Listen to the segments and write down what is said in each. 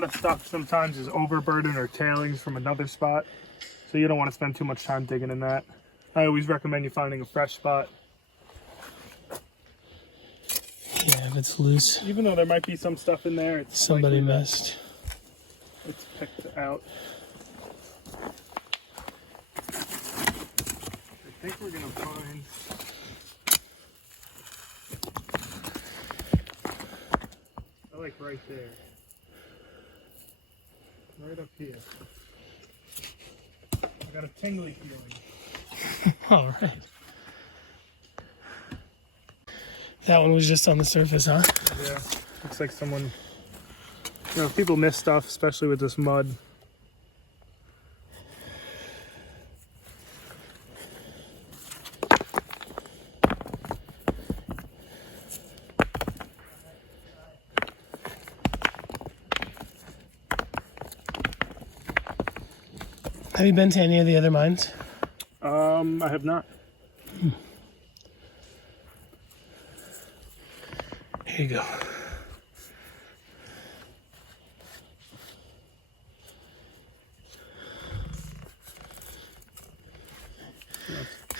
lot of stuff sometimes is overburden or tailings from another spot, so you don't want to spend too much time digging in that. I always recommend you finding a fresh spot. Yeah, if it's loose. Even though there might be some stuff in there, it's somebody messed. It's picked out. I think we're gonna find. Like right there. Right up here. I got a tingly feeling. All right. That one was just on the surface, huh? Yeah. Looks like someone, you know, people miss stuff, especially with this mud. Have you been to any of the other mines? I have not. Here you go.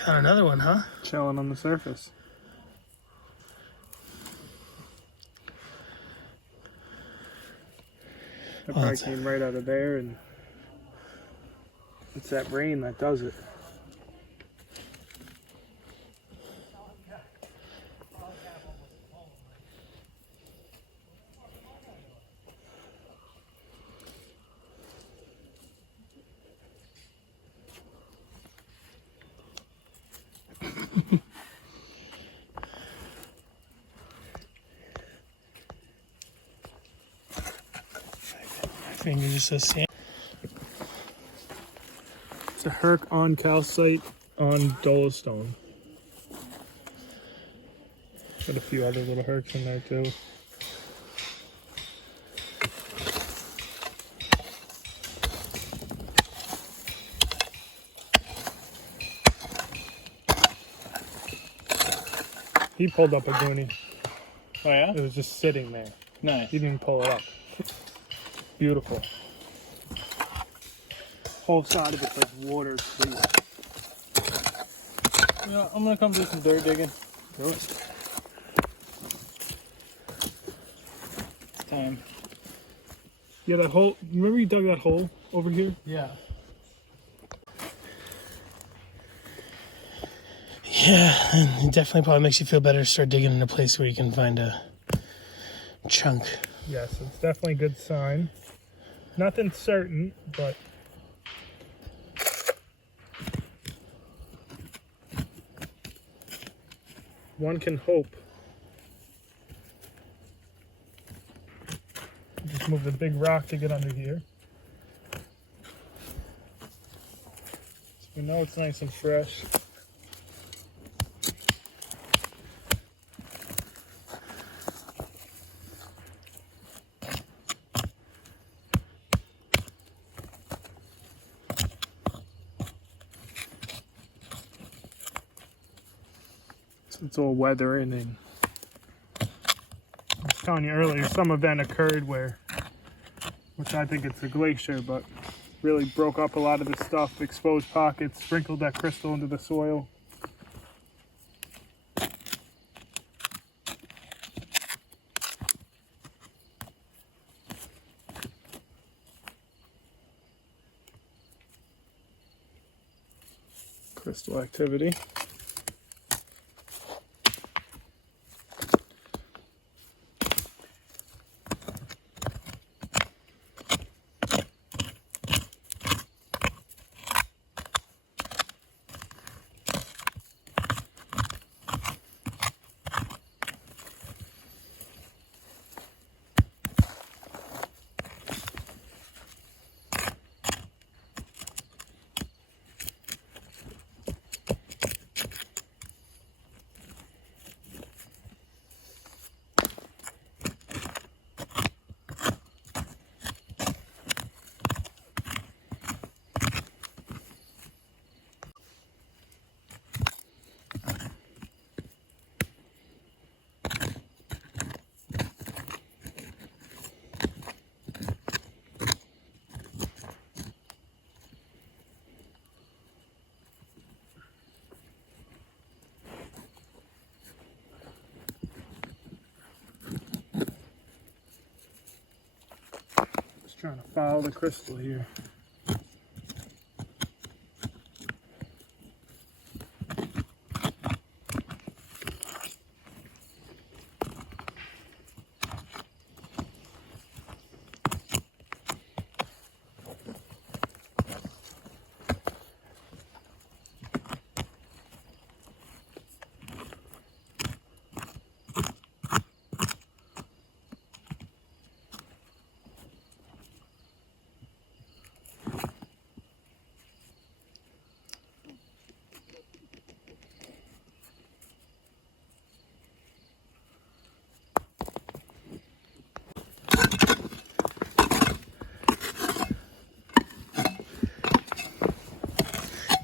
Got another one, huh? Chilling on the surface. That probably came right out of there, and it's that rain that does it. My finger just says sand. It's a herk on calcite on dolostone. Got a few other little herks in there too. He pulled up a goonie. Oh yeah? It was just sitting there. Nice. He didn't pull it up. Beautiful. Whole side of it's like water too. Yeah, I'm gonna come do some dirt digging. Do it. It's time. Yeah, that hole. Remember you dug that hole over here? Yeah. Yeah, and it definitely probably makes you feel better to start digging in a place where you can find a chunk. Yes, it's definitely a good sign. Nothing certain, but one can hope. Just move the big rock to get under here. So we know it's nice and fresh. It's all weathering, and I was telling you earlier, some event occurred which I think it's a glacier, but really broke up a lot of the stuff, exposed pockets, sprinkled that crystal into the soil. Crystal activity. Trying to follow the crystal here.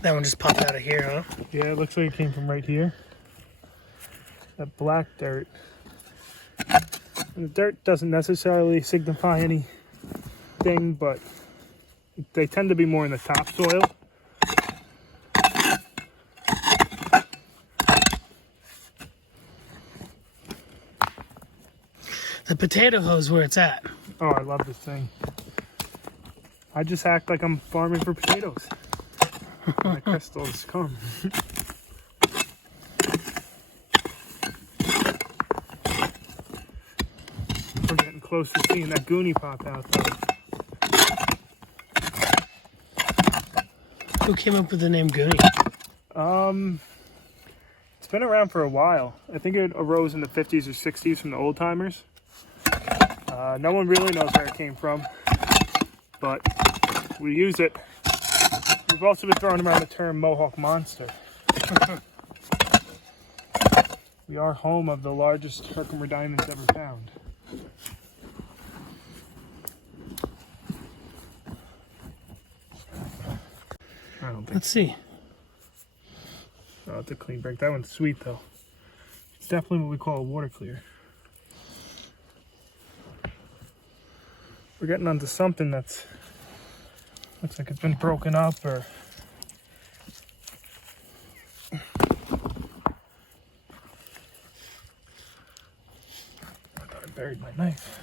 That one just popped out of here, huh? Yeah, it looks like it came from right here. That black dirt. And the dirt doesn't necessarily signify anything, but they tend to be more in the topsoil. The potato hose where it's at. Oh, I love this thing. I just act like I'm farming for potatoes. The crystals come. We're getting close to seeing that goonie pop out though. Who came up with the name Goonie? It's been around for a while. I think it arose in the 50s or 60s from the old timers. No one really knows where it came from, but we use it. We've also been throwing around the term Mohawk Monster. We are home of the largest Herkimer diamonds ever found. I don't think Let's see. Oh, it's a clean break. That one's sweet though. It's definitely what we call a water clear. We're getting onto something that's looks like it's been broken up or I thought I buried my knife.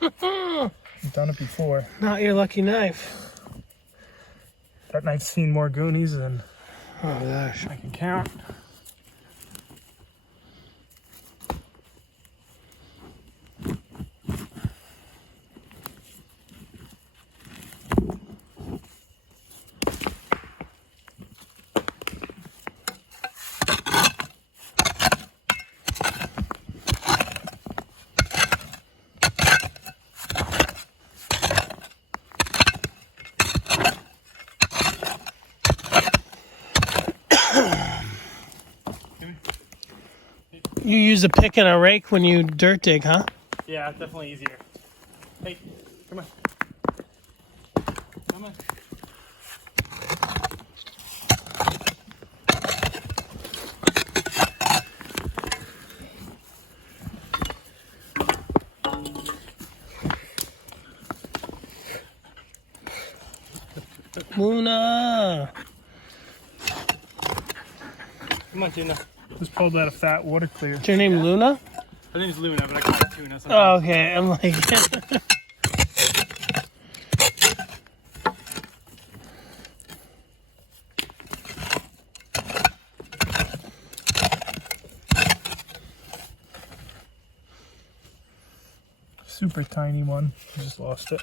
I've done it before. Not your lucky knife. That knife's seen more Goonies than Oh gosh. I can count. You use a pick and a rake when you dirt dig, huh? Yeah, it's definitely easier. Hey, come on. Come on. Luna! Come on, Tuna. Just pulled out a fat water clear. Is your name Luna? Her name's Luna, but I call her Tuna sometimes. Oh, okay. I'm like... Super tiny one. I just lost it.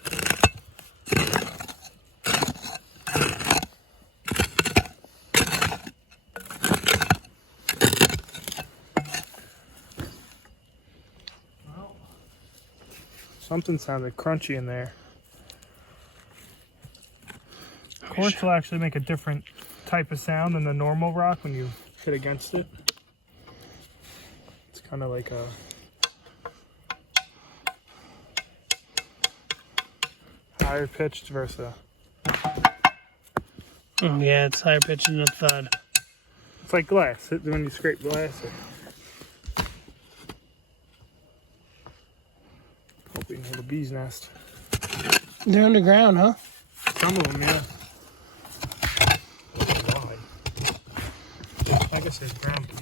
Something sounded crunchy in there. Quartz will actually make a different type of sound than the normal rock when you hit against it. It's kind of like a higher pitched versus yeah, it's higher pitched than a thud. it's like glass. When you scrape glass. Hope we can hit a bee's nest. They're underground, huh? Some of them, yeah. Why? I guess there's ground bees.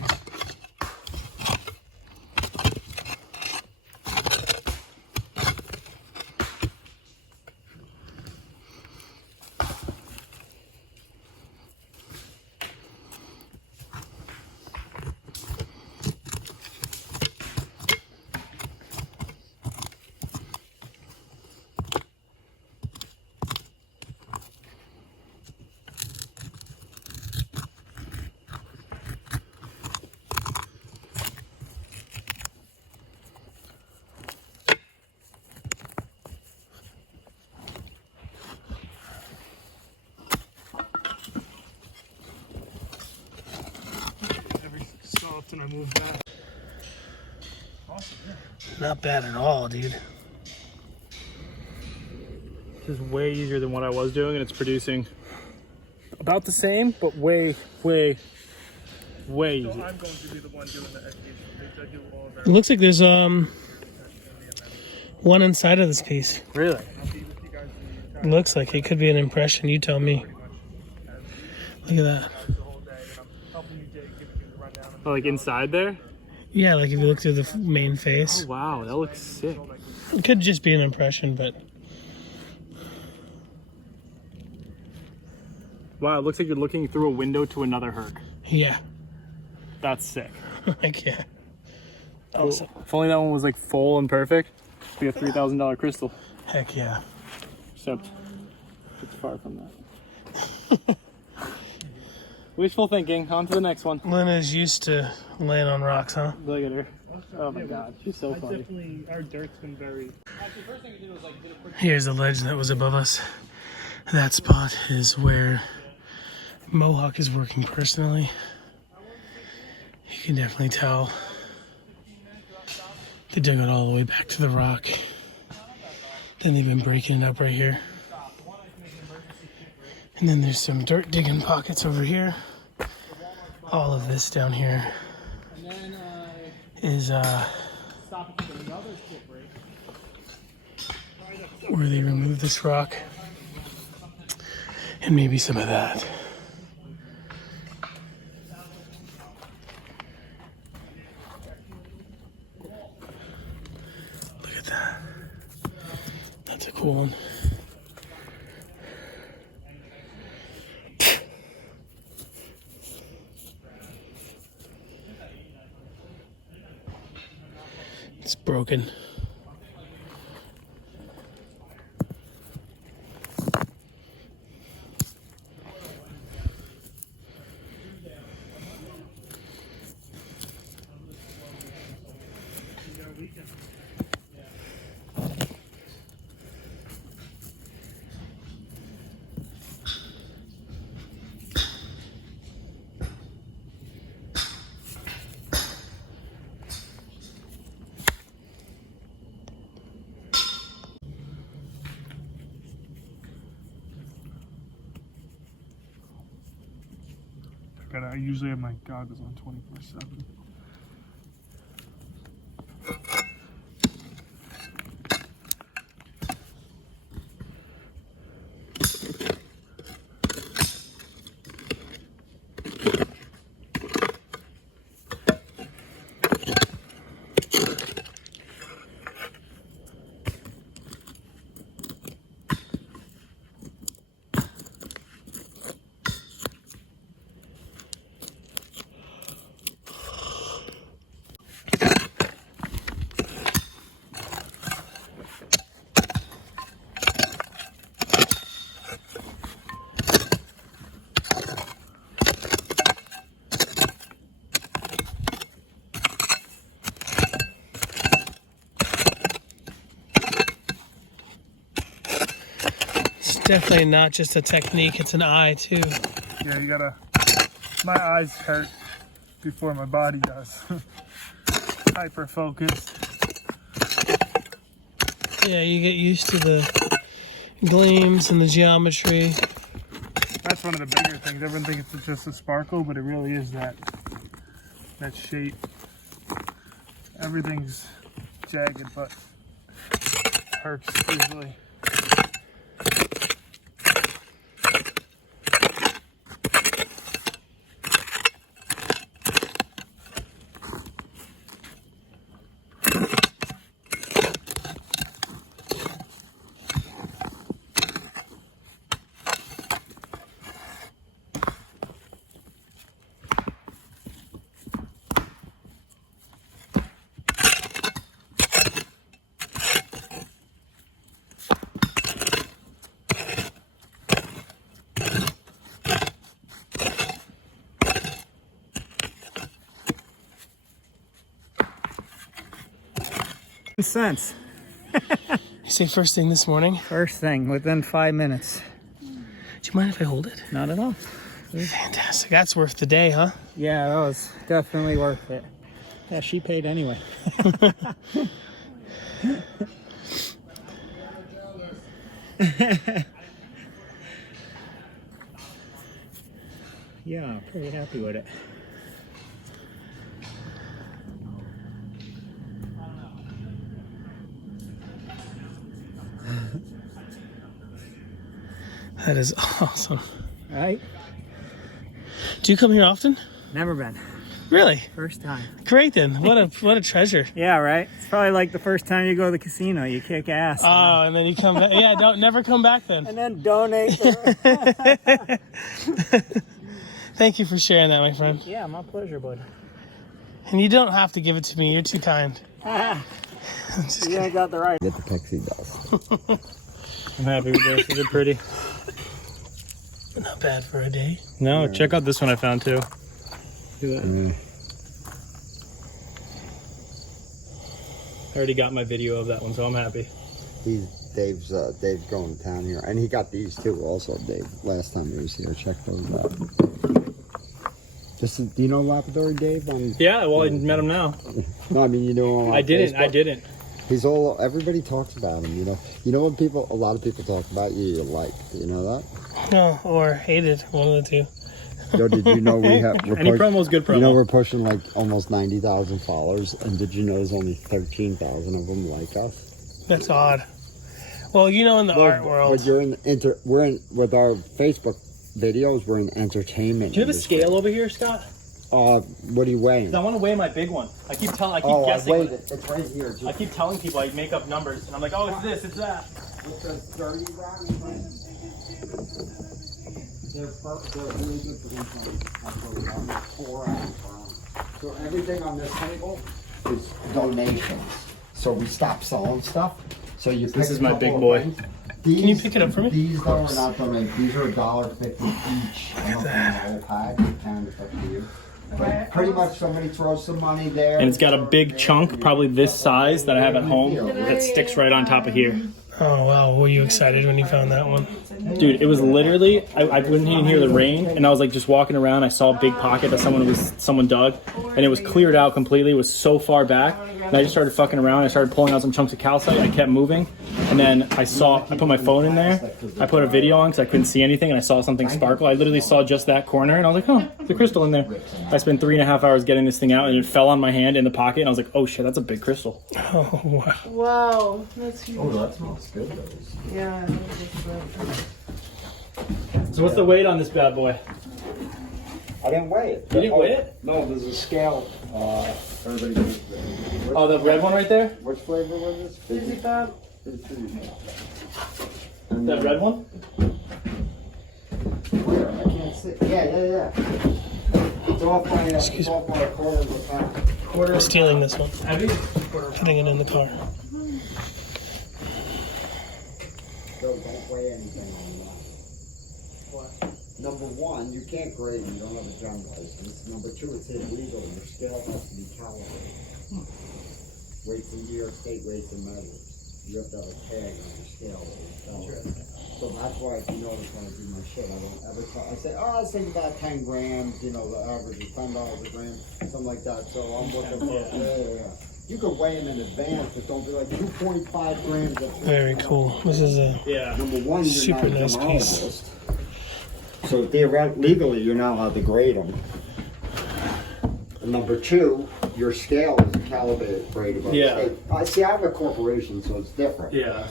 left and I move back. Awesome, yeah. Not bad at all, dude. This is way easier than what I was doing, and it's producing about the same, but way easier. So I'm going to be the one doing the education. I do all of It looks like there's one inside of this piece. Really? I'll be with you guys the It looks like it could be an impression. You tell me. Look at that. the whole day, and I'm helping you giving you the rundown. Oh, like inside there? Yeah, like if you look through the main face. Oh, wow, that looks sick. It could just be an impression, but Wow, it looks like you're looking through a window to another herk. yeah. That's sick. Like, yeah. Awesome. If only that one was like full and perfect, it'd be a $3,000 crystal. Heck yeah. Except it's far from that. Wishful thinking. On to the next one. Lena's used to laying on rocks, huh? Look at her. Oh my god, she's so funny. Definitely, our dirt's been very. Here's the ledge that was above us. That spot is where Mohawk is working personally. You can definitely tell they dug it all the way back to the rock. Then they've been breaking it up right here. And then there's some dirt digging pockets over here. All of this down here is where they remove this rock. And maybe some of that. Look at that. That's a cool one. It's broken. I usually have my goggles on 24/7. Definitely not just a technique, it's an eye too. Yeah, you gotta. My eyes hurt before my body does. Hyper focused. Yeah, you get used to the gleams and the geometry. That's one of the bigger things. Everyone thinks it's just a sparkle, but it really is that shape. Everything's jagged, but herks usually. Cents. You say first thing this morning? First thing, within 5 minutes. Do you mind if I hold it? Not at all. Fantastic. That's worth the day, huh? Yeah, that was definitely worth it. Yeah, she paid anyway. Yeah, I'm pretty happy with it. That is awesome. Right? Do you come here often? Never been. Really? First time. Great then. What a treasure. Yeah, right? It's probably like the first time you go to the casino. You kick ass. Oh, and then you come back. Yeah, never come back then. And then donate. Thank you for sharing that, my friend. Yeah, my pleasure, buddy. And you don't have to give it to me. You're too kind. You ain't got the right. Get the pixie dust. I'm happy with this. Is it pretty? Not bad for a day. No, check out this one I found too. Mm. I already got my video of that one, so I'm happy. Dave's going to town here, and he got these too. Also, Dave, last time he was here, check those out. Do you know Lapidary Dave? Yeah, well, I met him now. No, I mean you know him on I didn't. Facebook? He's all. Everybody talks about him. You know when a lot of people talk about you. You like. You know that? No, or hated. One of the two. Yo, did you know Any promo's good promo. You know we're pushing like almost 90,000 followers, and did you know there's only 13,000 of them like us? That's odd. Well, you know, in the art world. But you're we're in with our Facebook videos. We're in entertainment. Do you have a scale over here, Scott? What are you weighing? I want to weigh my big one. I keep guessing. I weighed it. It's right here. I keep telling people I make up numbers, and I'm like, oh, it's this, it's that. What's the 30 grams? They're really good for these ones. 4 ounce. So everything on this table is donations. So we stopped selling stuff. So you. This is my big boy. These, Can you pick it up for me? These though are not donated. These are $1.50 each. I don't know the whole pack. And it's up to you. But pretty much somebody throws some money there. And it's got a big chunk, probably this size, that I have at home, that sticks right on top of here. Oh, wow. Were you excited when you found that one? Dude, it was literally, I wouldn't even hear the rain, and I was like just walking around, I saw a big pocket that someone dug, and it was cleared out completely. It was so far back, and I just started fucking around. I started pulling out some chunks of calcite. I kept moving, and then I put my phone in there. I put a video on because I couldn't see anything, and I saw something sparkle. I literally saw just that corner, and I was like, oh, there's a crystal in there. I spent 3.5 hours getting this thing out, and it fell on my hand in the pocket, and I was like, oh shit, that's a big crystal. Oh, wow. Wow, that's huge. Oh, that smells good though. Yeah. So what's the weight on this bad boy? I didn't weigh it. You didn't weigh it? No, there's a scale. Everybody knows that. Oh, the red one right there? Which flavor was this? Fizzy pop. That red one? Where? I can't see. Yeah. It's off by a quarter of a pound. I'm stealing this one. Heavy? Putting it in the car. Don't weigh anything on that. Number one, you can't grade, you don't have a drum license. Number two, it's illegal, your scale has to be calibrated. Weights in New York State, weights and measures. You have to have a tag on your scale that will tell you. So that's why if you notice when I do my shit, I don't ever tell, I say, I think about 10 grams, the average is $10 a gram, something like that. So I'm looking for, yeah. You can weigh them in advance, but don't be like 2.5 grams. Very cool. This is a Number one, you're super not a nice piece. gemologist. So theoretically, legally, you're not allowed to grade them. And number two, your scale is calibrated by the state. See, I have a corporation, so it's different. Yeah.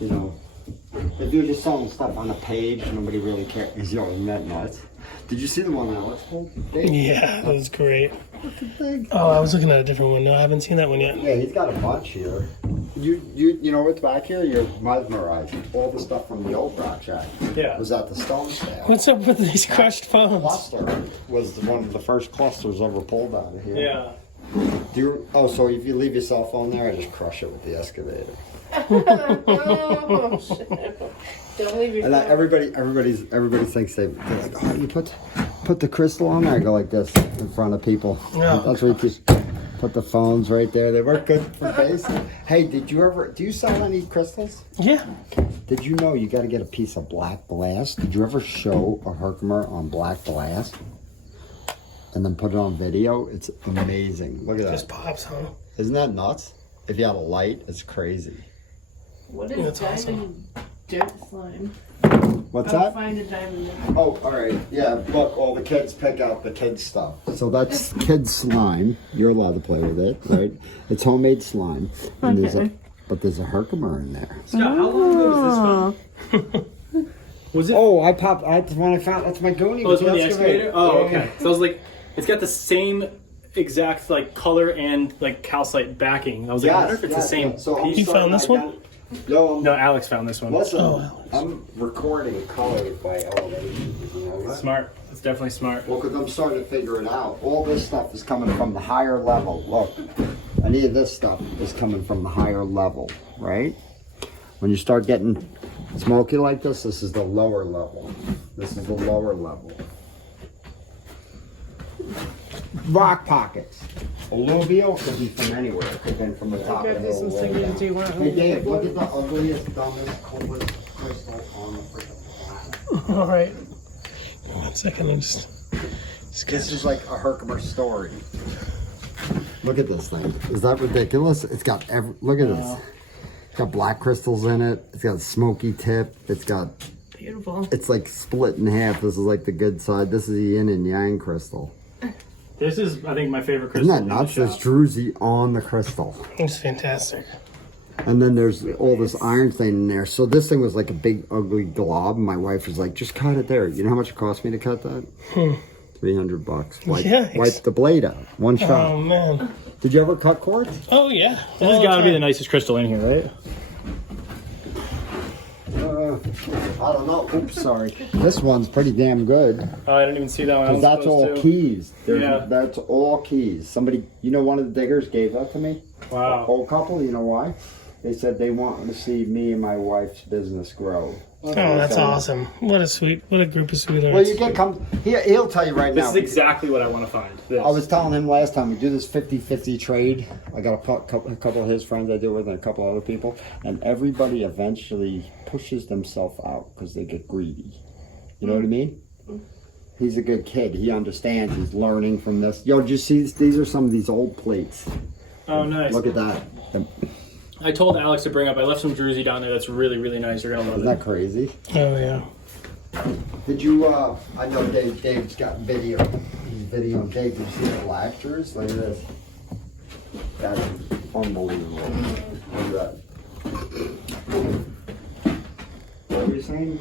If you're just selling stuff on a page, nobody really cares. Isn't that nuts? Did you see the one Alex pulled? Yeah, that was great. What's the thing? Oh, I was looking at a different one. No, I haven't seen that one yet. Yeah, he's got a bunch here. You know what's back here? You're mesmerized. All the stuff from the old rock shack. Yeah. Was at the stone sale. What's up with these crushed phones? Cluster was one of the first clusters ever pulled out of here. Yeah. So if you leave your cell phone there, I just crush it with the excavator. Oh, shit. Don't leave your And phone. everybody thinks they're like, oh, you put the crystal on there. I go like this in front of people. Yeah. That's what you. Put the phones right there. They work good for basic. Hey, do you sell any crystals? Yeah. Did you know you got to get a piece of black glass? Did you ever show a Herkimer on black glass? And then put it on video? It's amazing. Look at that. Just pops, huh? Isn't that nuts? If you had a light, it's crazy. What Yeah, is that's diamond dirt slime? What's I'll that? find a diamond. Oh, all right. Yeah, look, all the kids pick out the kids stuff. So that's kids slime. You're allowed to play with it, right? It's homemade slime. And there's a Herkimer in there. Scott, how long ago was this found? Was it? Oh, when I found that's my goonie. Oh, it's from the excavator? Oh, Yeah, okay. yeah. So I was like, it's got the same exact like color and like calcite backing. I was like, I wonder if it's the same So piece. You found this one? No, No, Alex found this one. listen, Oh, I'm recording colored by elevation. You know that? Smart. It's definitely smart. Well, because I'm starting to figure it out. All this stuff is coming from the higher level. Look, any of this stuff is coming from the higher level, right? When you start getting smoky like this is the lower level. This is the lower level. Rock pockets. Alluvial could be from anywhere. It could have been from the top of the hill. Way down. Hey Dave, look at the ugliest, dumbest, coolest crystal on the freaking planet. All right. 1 second. I just This is like a Herkimer story. Look at this thing. Is that ridiculous? It's got look at this. It's got black crystals in it. It's got a smoky tip. Beautiful. It's like split in half. This is like the good side. This is the yin and yang crystal. This is, I think, my favorite crystal. Isn't that nuts? There's druzy on the crystal. It's fantastic. And then there's all this iron thing in there. So this thing was like a big ugly glob. My wife was like, just cut it there. You know how much it cost me to cut that? $300. Yikes. Wipe the blade out. One shot. Oh man. Did you ever cut quartz? Oh yeah. This has got to be the nicest crystal in here, right? I don't know. Oops, sorry. This one's pretty damn good. Oh, I didn't even see that one. I was That's all supposed to. keys. Yeah. That's all keys. Somebody, one of the diggers gave that to me. Wow. A old couple, you know why? They said they want to see me and my wife's business grow. Oh, that's awesome. What a group of sweethearts. Well, you can come. He'll tell you right This now. is exactly what I want to find. This. I was telling him last time we do this 50-50 trade. I got a couple of his friends I do with and a couple other people, and everybody eventually pushes themselves out because they get greedy. You know what I mean? He's a good kid. He understands. He's learning from this. Yo, did you see this? These are some of these old plates. Oh, nice. Look at that. I told Alex to bring up. I left some druzy down there. That's really, really nice. You're gonna love Isn't it. that crazy? Oh yeah. Did you? I know Dave's got video. He's videoing Dave. Did you see the lectures? Look at this. That's unbelievable. Look at that. What were you saying?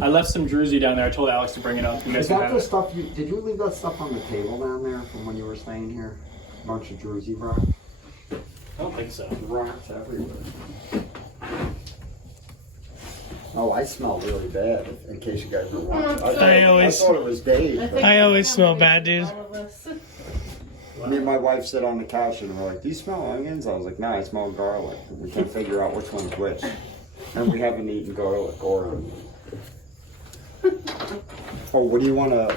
I left some druzy down there. I told Alex to bring it up. You guys Is can that have the it. stuff you? Did you leave that stuff on the table down there from when you were staying here? A bunch of druzy rock. I don't think so. Rocks everywhere. Oh, I smell really bad. In case you guys were watching, I thought it was Dave. But I always smell bad, dude. All of us. me and my wife sit on the couch and we're like, "Do you smell onions?" I was like, "No, I smell garlic." And we can't figure out which one's which. And we haven't eaten garlic or. Oh, what do you want to?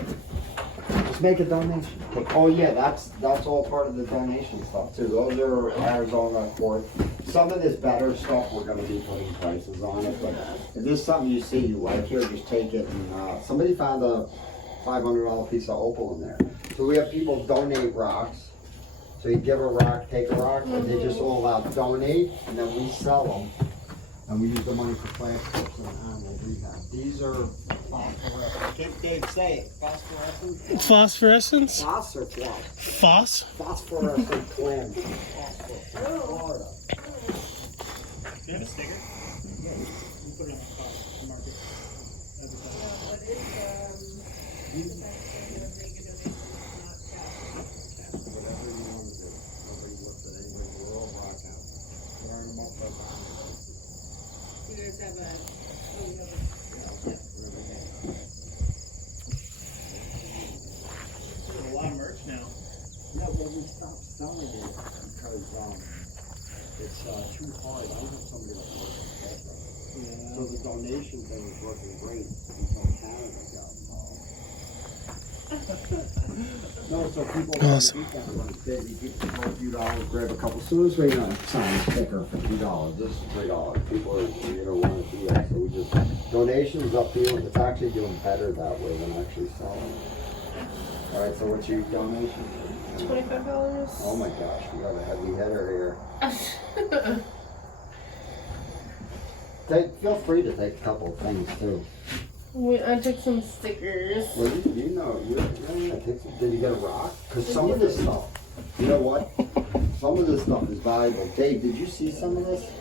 Just make a donation. Oh yeah, that's all part of the donation stuff too. Those are Arizona quartz. Some of this better stuff we're going to be putting prices on it, but if there's something you see you like here, just take it. And somebody found a $500 piece of opal in there. So we have people donate rocks. So you give a rock, take a rock, but they just all out donate, and then we sell them, and we use the money for plastics and animal rehab. These are phosphorescent. Can't Dave say it? Phosphorescent? Phosphorescence? Phos or phos? Phos? Phosphorescent clam. Florida. Do you have a sticker? Yeah, you put it on the market. Whatever you want to do. Nobody looks at anything. We're all rock out. Learn them up by buying them. You guys have a. A lot of merch now. No, but we stopped selling it because it's too hard. I don't have somebody that works at Jasper. Yeah. So the donation thing is working great until Canada got involved. No, so people Awesome. people for a few dollars, grab a couple. So this way, sign a sticker for $2. This is $3. People are, want to do that. So we just donations up to you. It's actually doing better that way than actually selling. All right. So what's your donation? $25. Oh my gosh, we have a heavy hitter here. Feel free to take a couple of things too. I took some stickers. Well, you know, did you get a rock? Because some of this stuff, you know what? Some of this stuff is valuable. Dave, did you see some of this?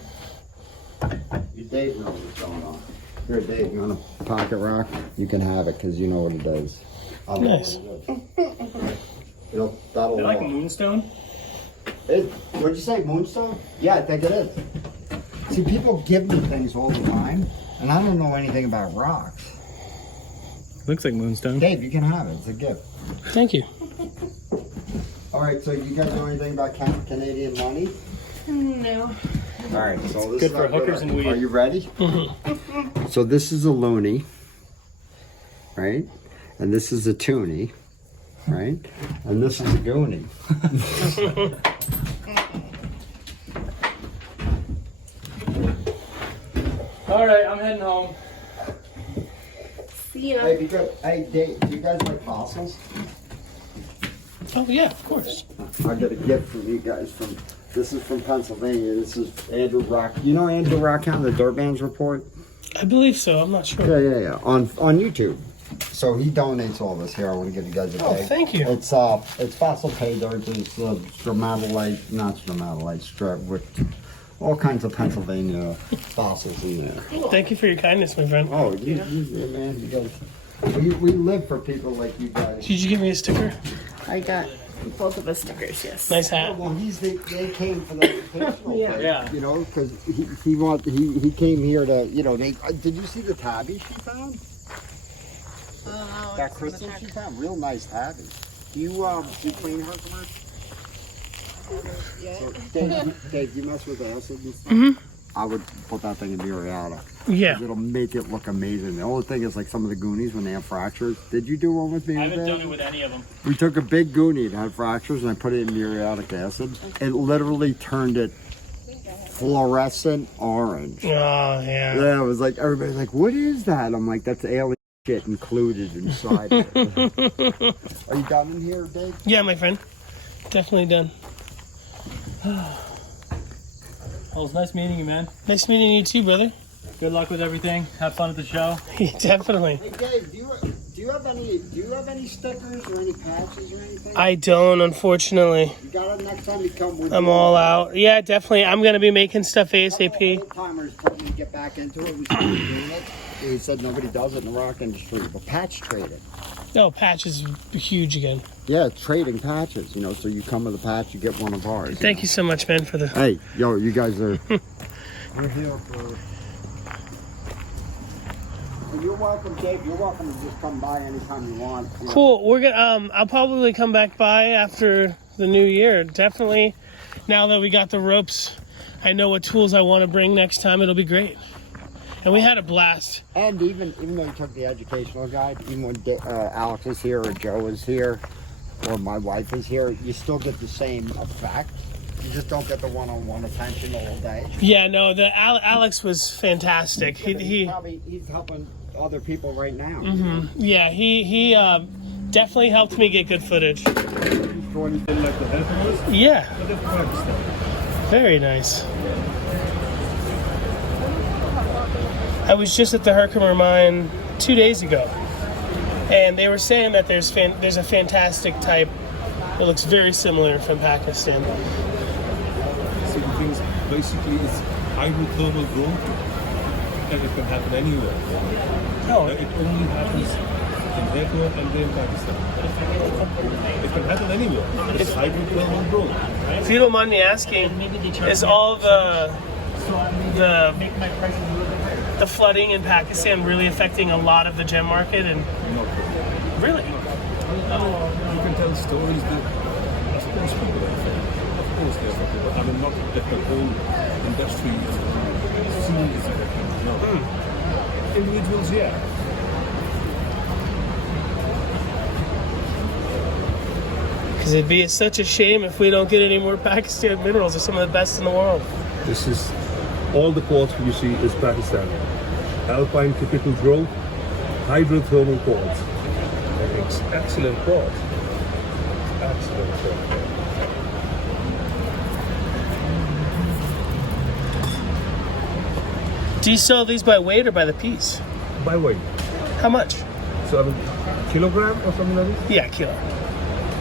Dave knows what's going on. Here, Dave, you want a pocket rock? You can have it because you know what it is. Nice. That'll Is it like a moonstone? What'd you say, moonstone? Yeah, I think it is. See, people give me things all the time, and I don't know anything about rocks. Looks like moonstone. Dave, you can have it. It's a gift. Thank you. All right, so you guys know anything about Canadian money? No. All right, so this Good is for hookers and weed. Are you ready? So this is a loonie, right? And this is a toonie, right? And this is a goonie. All right, I'm heading home. See ya. Hey, Dave, do you guys like fossils? Oh yeah, of course. I got a gift from you guys this is from Pennsylvania. This is Andrew Rock. You know Andrew Rockhound, the Dirt Bands Report? I believe so. I'm not sure. Yeah. On YouTube. So he donates all this here. I want to give you guys a Oh, bag. thank you. It's fossil pay dirt. It's stromatolite, not stromatolite, with all kinds of Pennsylvania fossils in there. Thank you for your kindness, my friend. Oh, man, you guys. We live for people like you guys. Did you give me a sticker? I got both of the stickers, yes. Nice hat. Well, they came for the educational Yeah. thing, Yeah. you know, because he came here to, did you see the tabby she found? That crystal she found? Real nice tabby. Do you clean Herkimer? Yeah. So, Dave, you mess with acid and stuff? Mm-hmm. I would put that thing in muriatic. Yeah. It'll make it look amazing. The only thing is, like some of the Goonies, when they have fractures. Did you do one with me? I haven't today? done it with any of them. We took a big Goonie that had fractures and I put it in muriatic acid. It literally turned it fluorescent orange. Oh yeah. Yeah, it was like, everybody's like, what is that? I'm like, that's alien shit included inside it. Are you done in here, Dave? Yeah, my friend. Definitely done. Well, it was nice meeting you, man. Nice meeting you too, brother. Good luck with everything. Have fun at the show. Definitely. Hey, Dave, do you have any stickers or any patches or anything? I don't, unfortunately. You got it next time you come with I'm all out. Yeah, definitely. I'm gonna be making stuff ASAP. Old timers told me to get back into it. We started doing it. He said nobody does it in the rock industry, but patch trading. No, patch is huge again. Yeah, trading patches, so you come with a patch, you get one of ours. Thank you so much, man, for the. Hey, you guys are. We're here for. You're welcome, Dave. You're welcome to just come by anytime you want. Cool. We're gonna. I'll probably come back by after the new year. Definitely. Now that we got the ropes, I know what tools I want to bring next time. It'll be great. And we had a blast. And even though you took the educational guide, even when Alex is here or Joe is here or my wife is here, you still get the same effect. You just don't get the one-on-one attention all day. Yeah, no, the Alex was fantastic. He's helping other people right now. Mm-hmm. Yeah, he definitely helped me get good footage. Yeah. Very nice. I was just at the Herkimer mine 2 days ago, and they were saying that there's a fantastic type that looks very similar from Pakistan. So the things basically is hydrothermal growth, and it can happen anywhere. Oh, It only happens in Herkimer and in Pakistan. It can happen anywhere. It's hydrothermal growth. if you don't mind me asking, is all the flooding in Pakistan really affecting a lot of the gem market? And No. really, You can tell stories that, of course, people are affected. Of course, they're affected. But I mean, not that the whole industry scene is affected. No. Individuals, yeah. Because it'd be such a shame if we don't get any more Pakistan minerals. They're some of the best in the world. This is all the quartz you see is Pakistan. Alpine typical growth, hydrothermal quartz. It's excellent quartz. Excellent quartz. Do you sell these by weight or by the piece? By weight. How much? So kilogram or something like this? Yeah, kilo.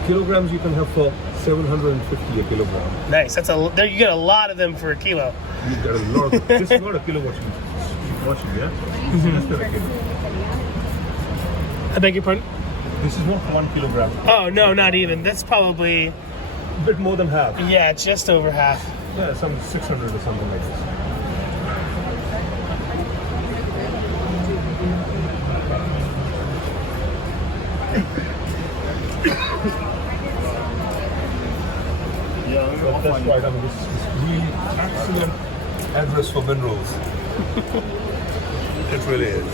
Kilograms you can have for 750 a kilogram. Nice. That's a. There, you get a lot of them for a kilo. You got a lot of, this is not a kilo washing, yeah? This is not a kilo. I beg your pardon? This is not 1 kilogram. Oh no, not even. That's probably. A bit more than half. Yeah, just over half. Yeah, some 600 or something like this. That's right. I mean, this is really excellent address for minerals. It really is.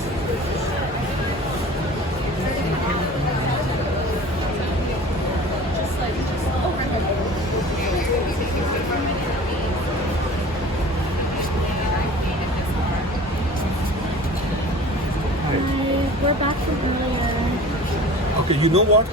We're back from earlier. Okay, you know what?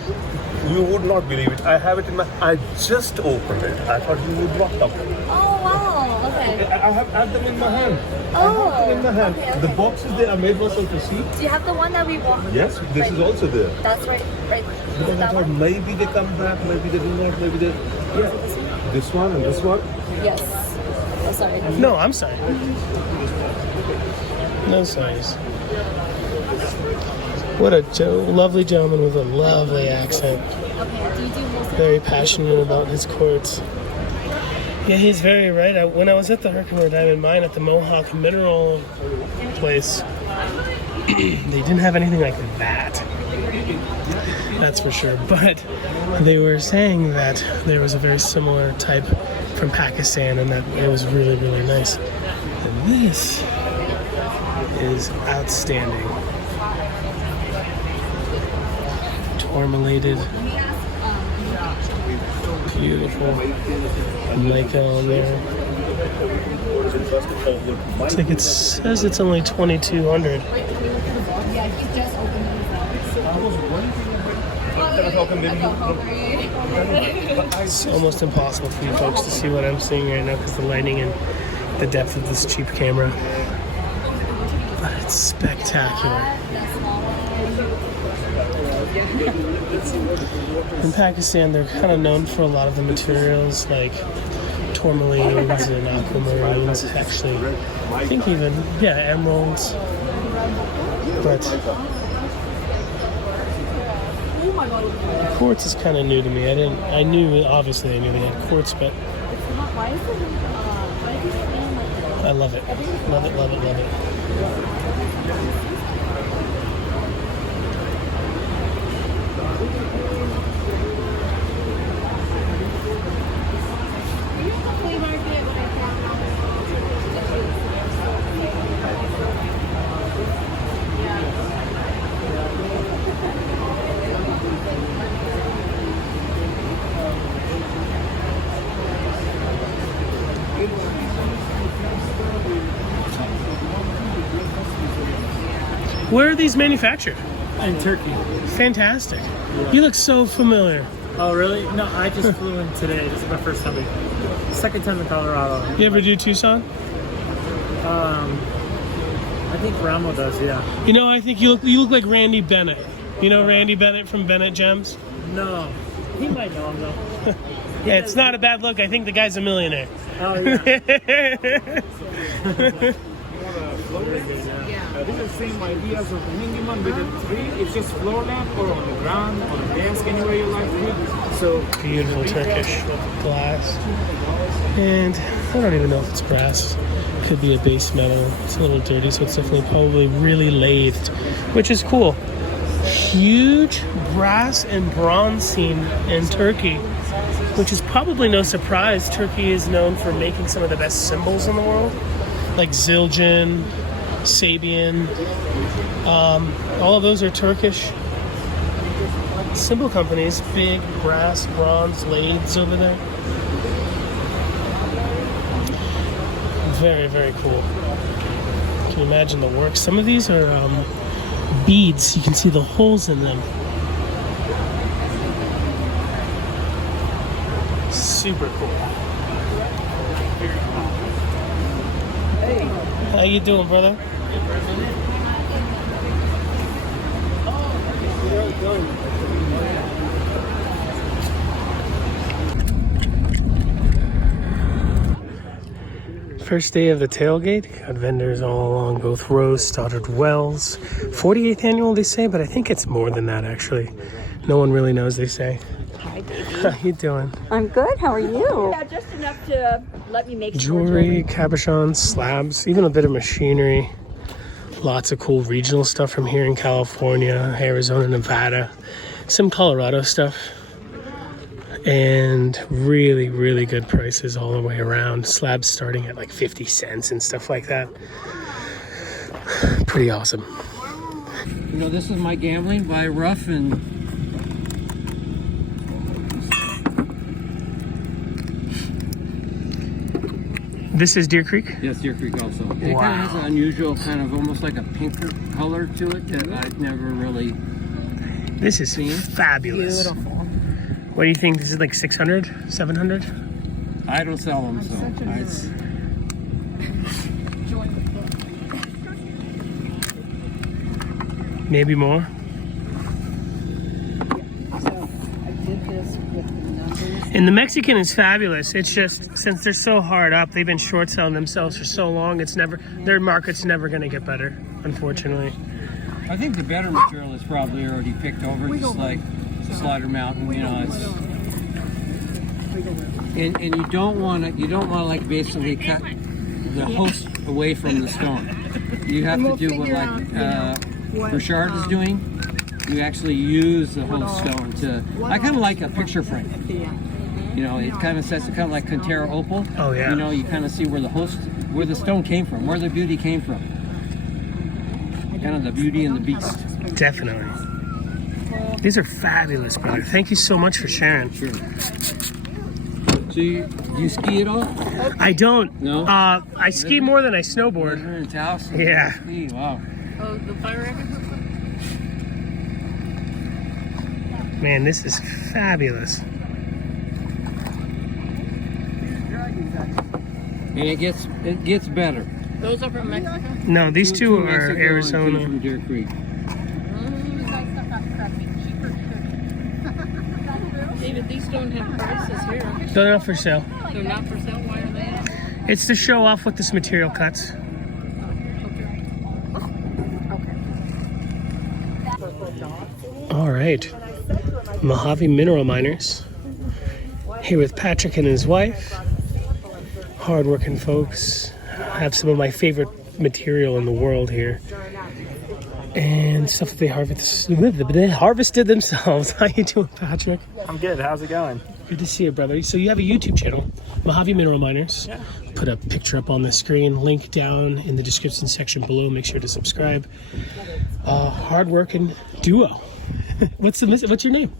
You would not believe it. I have it in my. I just opened it. I thought you would not come. Oh wow, okay. I have them in my hand. Oh, I have them in my hand. okay. The boxes there, I made myself to see. Do you have the one that we want? Yes, this is also there. That's right. Because I That thought one? maybe they come back, maybe they do not, maybe they. Yeah. This one and this one. Yes. Oh, sorry. No, I'm sorry. No sorries. What a lovely gentleman with a lovely accent. Okay. Do you do most? Very passionate about his quartz. Yeah, he's very right. When I was at the Herkimer Diamond Mine at the Mohawk Mineral place, they didn't have anything like that. That's for sure. But they were saying that there was a very similar type from Pakistan and that it was really, really nice. And this is outstanding. Tourmalated. Beautiful. Mica on there. Looks like it says it's only 2,200. It's almost impossible for you folks to see what I'm seeing right now because the lighting and the depth of this cheap camera. But it's spectacular. In Pakistan, they're kind of known for a lot of the materials like tourmalines and aquamarines. Actually, I think even, yeah, emeralds. But quartz is kind of new to me. I knew, obviously, I knew they had quartz, but I love it. Love it, love it, love it. Where are these manufactured? In Turkey. Fantastic. You look so familiar. Oh, really? No, I just flew in today. This is my first time. Second time in Colorado. You ever do Tucson? I think Ramo does, yeah. You know, I think you look like Randy Bennett. You know Randy Bennett from Bennett Gems? No. He might know him, though. Yeah, it's not a bad look. I think the guy's a millionaire. Oh, yeah. This is the same idea as of hanging one with a tree. It's just floor lamp or on the ground, on a desk, anywhere you like to. So Beautiful Turkish glass. And I don't even know if it's brass. Could be a base metal. It's a little dirty, so it's definitely probably really lathed, which is cool. Huge brass and bronze scene in Turkey, which is probably no surprise. Turkey is known for making some of the best symbols in the world, like Zildjian, Sabian. All of those are Turkish. Simple companies, big brass, bronze lathes over there. Very, very cool. Can you imagine the work? Some of these are beads. You can see the holes in them. Super cool. Hey. How you doing, brother? First day of the tailgate. Got vendors all along both rows. Stoddard Wells. 48th annual, they say, but I think it's more than that, actually. No one really knows, they say. Hi, baby. How you doing? I'm good. How are you? Yeah, just enough to let me make Jewelry, cabochons, slabs, even a bit of machinery. Lots of cool regional stuff from here in California, Arizona, Nevada. Some Colorado stuff. And really, really good prices all the way around. Slabs starting at like 50 cents and stuff like that. Pretty awesome. You know, this is my gambling by rough and This is Deer Creek? yes, Deer Creek also. It kind of has an unusual kind of almost like a pinker color to it that I've never really This is seen. fabulous. Beautiful. What do you think? This is like 600, 700? I don't sell them, so it's Maybe more? So I did this with the numbers. And the Mexican is fabulous. It's just, since they're so hard up, they've been short selling themselves for so long, their market's never going to get better, unfortunately. I think the better material is probably already picked over, just like Slider Mountain, you know, it's and you don't want to like basically cut the host away from the stone. You have to do what like Bouchard is doing. You actually use the host stone to. I kind of like a picture frame. You know, it kind of sets it kind of like Cantera Opal. Oh yeah. You know, you kind of see where the stone came from, where the beauty came from. Kind of the beauty and the beast. Definitely. These are fabulous, brother. Thank you so much for sharing. Sure. So you ski at all? I don't. No? I ski more than I snowboard. You're in Taos? Yeah. Ski, wow. Oh, the fire exit? Man, this is fabulous. And it gets better. Those are from Mexico? No, these two are Mexico and two Arizona. from Deer Creek. David, these don't have prices here. They're not for sale. They're not for sale. Why are they? It's to show off what this material cuts. All right. Mojave Mineral Miners. Here with Patrick and his wife. Hardworking folks. Have some of my favorite material in the world here. And stuff that they harvested themselves. How you doing, Patrick? I'm good. How's it going? Good to see you, brother. So you have a YouTube channel, Mojave Mineral Miners. Yeah. Put a picture up on the screen, link down in the description section below. Make sure to subscribe. Hardworking duo. What's your name?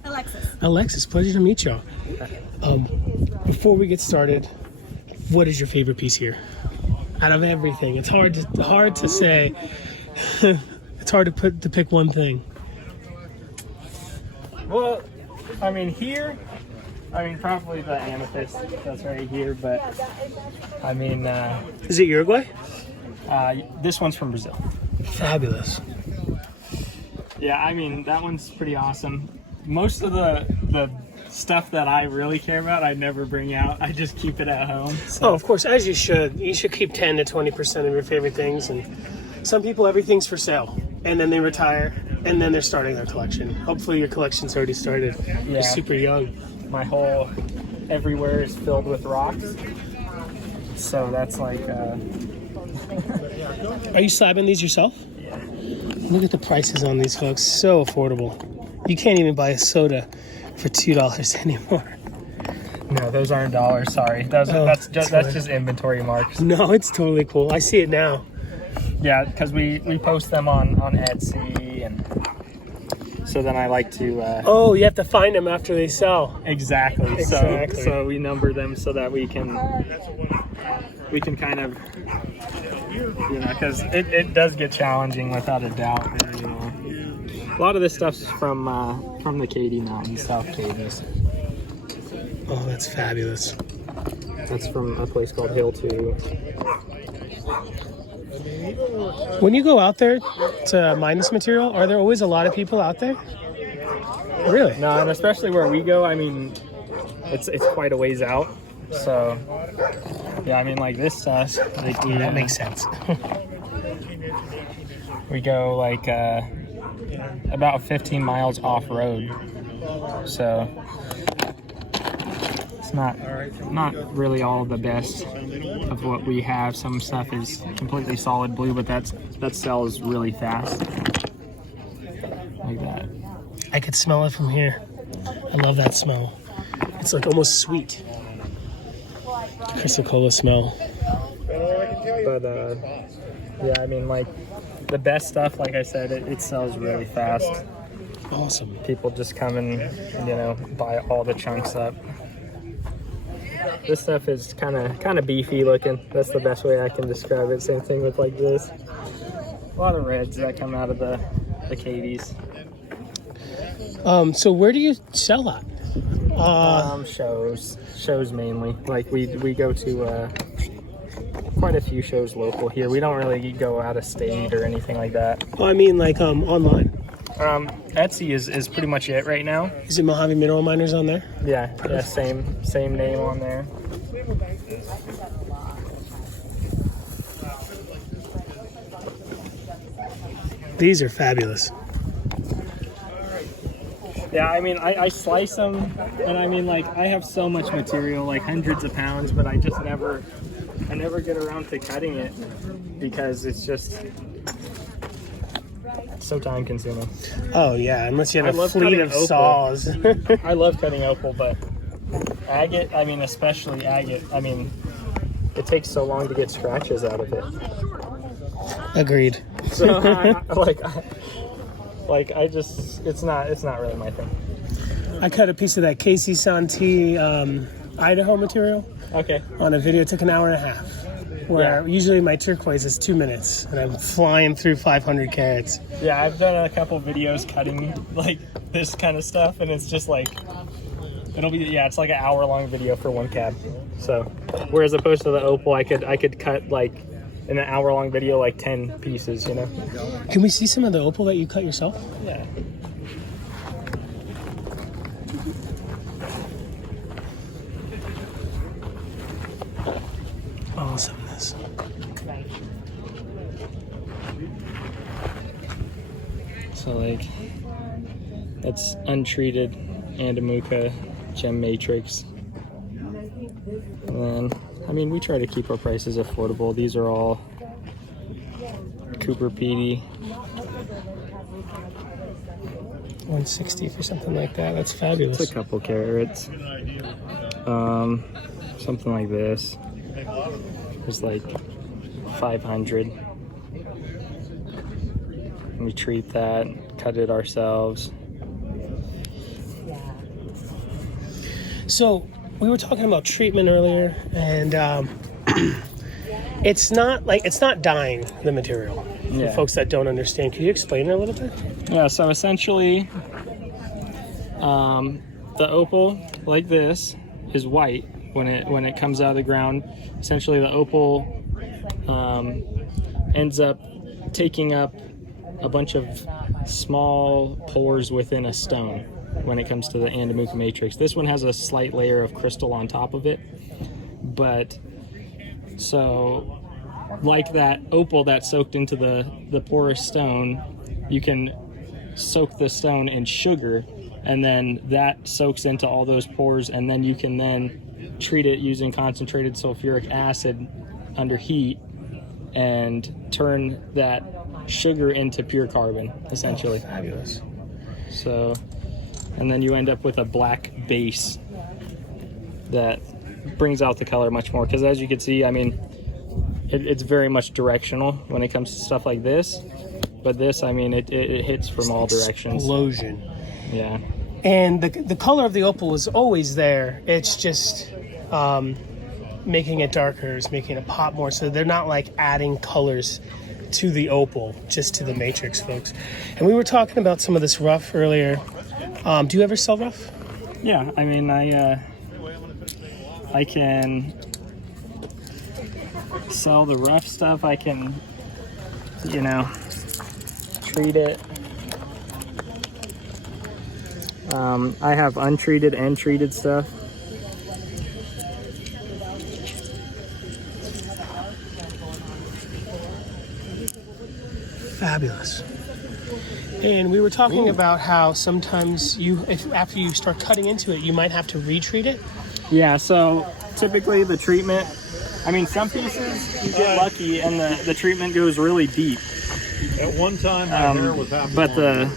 Alexis, pleasure to meet y'all. Before we get started, what is your favorite piece here? Out of everything, it's hard to say. It's hard to pick one thing. Well, I mean probably the amethyst that's right here, but I mean, Is it Uruguay? this one's from Brazil. Fabulous. Yeah, I mean, that one's pretty awesome. Most of the stuff that I really care about, I never bring out. I just keep it at home. So. Oh, of course, as you should. You should keep 10 to 20% of your favorite things. And some people, everything's for sale. And then they retire, and then they're starting their collection. Hopefully your collection's already started. Yeah. You're super young. My whole everywhere is filled with rocks. So that's like... Are you slabbing these yourself? Yeah. Look at the prices on these, folks. So affordable. You can't even buy a soda for $2 anymore. No, those aren't dollars. Sorry, that's just inventory marks. No, it's totally cool. I see it now. Yeah, because we post them on Etsy and So then I like to. Oh, you have to find them after they sell. Exactly. Exactly. So we number them so that we can kind of, because it does get challenging without a doubt. A lot of this stuff's from the Katy Mountains, South Katie's. Oh, that's fabulous. That's from a place called Hill 2. When you go out there to mine this material, are there always a lot of people out there? Really? No, and especially where we go, I mean, it's quite a ways out. So, yeah, I mean, like this stuff. That makes sense. We go like about 15 miles off road. So it's not really all the best of what we have. Some stuff is completely solid blue, but that sells really fast. Like that. I could smell it from here. I love that smell. It's like almost sweet. Chrysocolla smell. But yeah, I mean, like the best stuff, like I said, it sells really fast. Awesome. People just come and buy all the chunks up. This stuff is kind of beefy looking. That's the best way I can describe it. Same thing with like this. A lot of reds that come out of the Katie's. So where do you sell that? Shows mainly. Like we go to quite a few shows local here. We don't really go out of state or anything like that. Oh, I mean like online. Etsy is pretty much it right now. Is it Mojave Mineral Miners on there? Yeah, same name on there. These are fabulous. Yeah, I mean, I slice them, and I mean, like, I have so much material, like hundreds of pounds, but I just never get around to cutting it because it's just so time consuming. Oh yeah, unless you have a fleet of saws. I love cutting opal, but agate, I mean, especially agate, I mean, it takes so long to get scratches out of it. Agreed. So it's not really my thing. I cut a piece of that Casey Santee Idaho material. Okay. On a video. It took an hour and a half. Where usually my turquoise is 2 minutes, and I'm flying through 500 carats. Yeah, I've done a couple videos cutting like this kind of stuff, and it's just like it's like an hour-long video for one cab. So, whereas opposed to the opal, I could cut like in an hour-long video like 10 pieces. Can we see some of the opal that you cut yourself? Yeah. Awesomeness. So like, it's untreated Andamuka gem matrix. And then, I mean, we try to keep our prices affordable. These are all Cooper Petey. $160 for something like that. That's fabulous. It's a couple carats. Something like this. It's like 500. We treat that, cut it ourselves. So we were talking about treatment earlier, and it's not dyeing the material. For folks that don't understand, can you explain it a little bit? Yeah. So essentially, the opal like this is white when it comes out of the ground. Essentially, the opal ends up taking up a bunch of small pores within a stone when it comes to the Andamuka matrix. This one has a slight layer of crystal on top of it, but so like that opal that soaked into the porous stone, you can soak the stone in sugar, and then that soaks into all those pores, and then you can then treat it using concentrated sulfuric acid under heat and turn that sugar into pure carbon, essentially. Oh, fabulous. So, and then you end up with a black base that brings out the color much more, because as you can see, I mean, it's very much directional when it comes to stuff like this. But this, I mean, it hits from all directions. Explosion. Yeah. And the color of the opal was always there. It's just making it darker is making it pop more. So they're not like adding colors to the opal, just to the matrix, folks. And we were talking about some of this rough earlier. Do you ever sell rough? Yeah, I mean, I can sell the rough stuff. I can, you know, treat it. I have untreated and treated stuff. Fabulous. And we were talking about how sometimes after you start cutting into it, you might have to retreat it. Yeah, so typically the treatment, I mean, some pieces you get lucky and the treatment goes really deep. At one time, my hair was half but long.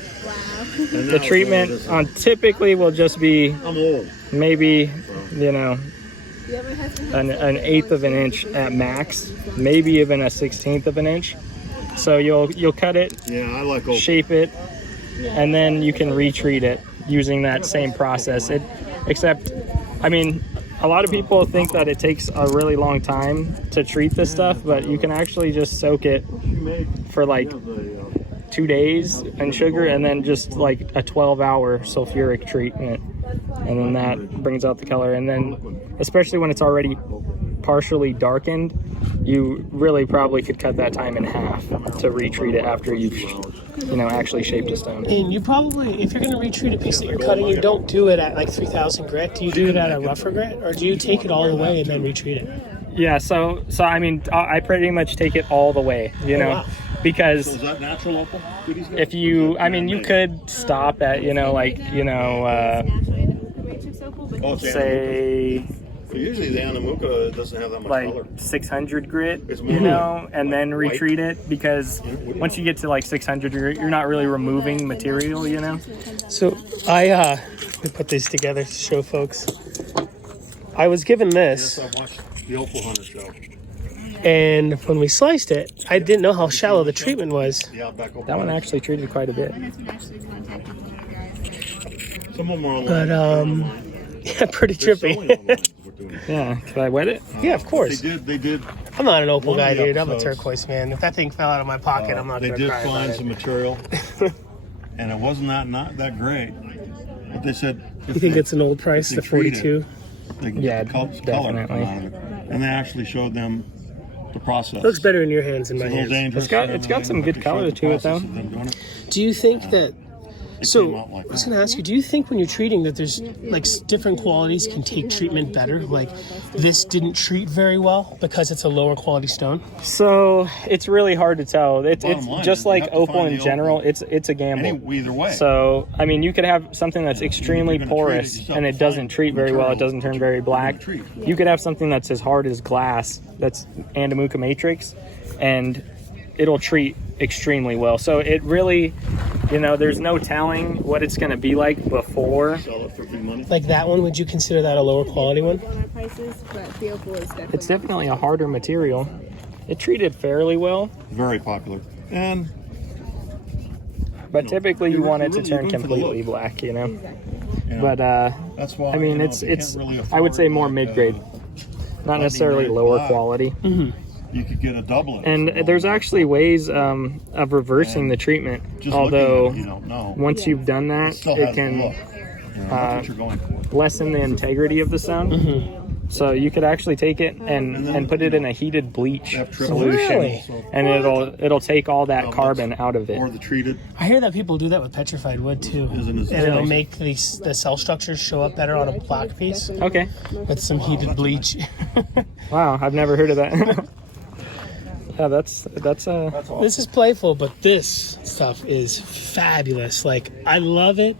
the treatment on typically will just be I'm old. maybe, you know, an eighth of an inch at max, maybe even a 16th of an inch. So you'll cut it, Yeah, I like opal. shape it, and then you can retreat it using that same process. Except, I mean, a lot of people think that it takes a really long time to treat this stuff, but you can actually just soak it for like 2 days in sugar and then just like a 12-hour sulfuric treatment, and then that brings out the color. And then especially when it's already partially darkened, you really probably could cut that time in half to retreat it after you've, you know, actually shaped a stone. And you probably, if you're going to retreat a piece that you're cutting, you don't do it at like 3,000 grit. Do you do it at a rougher grit, or do you take it all the way and then retreat it? Yeah, so I mean, I pretty much take it all the way, you know, wow. because So is that natural opal? if you, I mean, you could stop at, you know, like, you know, say Usually the Anamuka doesn't have that much like color. 600 grit, It's you know, and then retreat it, because once you get to like 600 grit, you're not really removing material, you know. So let me put these together to show folks. I was given this, Yes, I watched the Opal Hunter show. and when we sliced it, I didn't know how shallow the treatment was. The Outback Opal. That one actually treated quite a bit. Some of them are on But yeah, pretty trippy. Yeah, can I wet it? Yeah, of course. They did. I'm not an opal One of guy, the dude. I'm a episodes, turquoise man. If that thing fell out of my pocket, I'm not They gonna did cry about find it. some material, and it wasn't not that great. But they said, You think it's an old price, the 42? They can Yeah, get color definitely. come out of it. And they actually showed them the process. Looks better in your hands than It's my a little hands. dangerous. It's got some good color to it, though. Do you think that? It So came out like I was that. going to ask you, do you think when you're treating that there's like different qualities can take treatment better? Like this didn't treat very well because it's a lower quality stone? So it's really hard to tell. It's Bottom line just is you like have to opal find in the general. opal. It's a gamble. Either way. So I mean, you could have something that's extremely You're gonna treat it porous yourself. and it doesn't Find treat very well. It material doesn't turn very black. treat. You could have something that's as hard as glass. That's Anamuka matrix, and it'll treat extremely well. So it really, you know, there's no telling what it's going to be like before. Sell it for big money. Like that one, would you consider that a lower quality one? It's definitely a harder material. It treated fairly well, Very popular. And but typically you you're want it to really turn looking for the completely look. black, you know. you know, But that's why I mean, you know, it's if you can't really I would say afford, more like, mid-grade, not necessarily grade lower black. quality. you could get a doublet. And there's actually ways of reversing the treatment. Just Although looking at it, you don't know. once you've done It that, still it has the can look. You know, that's what you're going for. lessen the integrity of the stone. So you could actually take it and put it in a heated bleach Have triple solution, Really? and it'll take all that carbon out of it. Or the treated I hear that people do that with petrified wood too. isn't as And it'll make the cell structures show up better on a black piece Okay. with some heated bleach. Wow, I've never heard of that. Yeah, that's This is playful, but this stuff is fabulous. Like, I love it.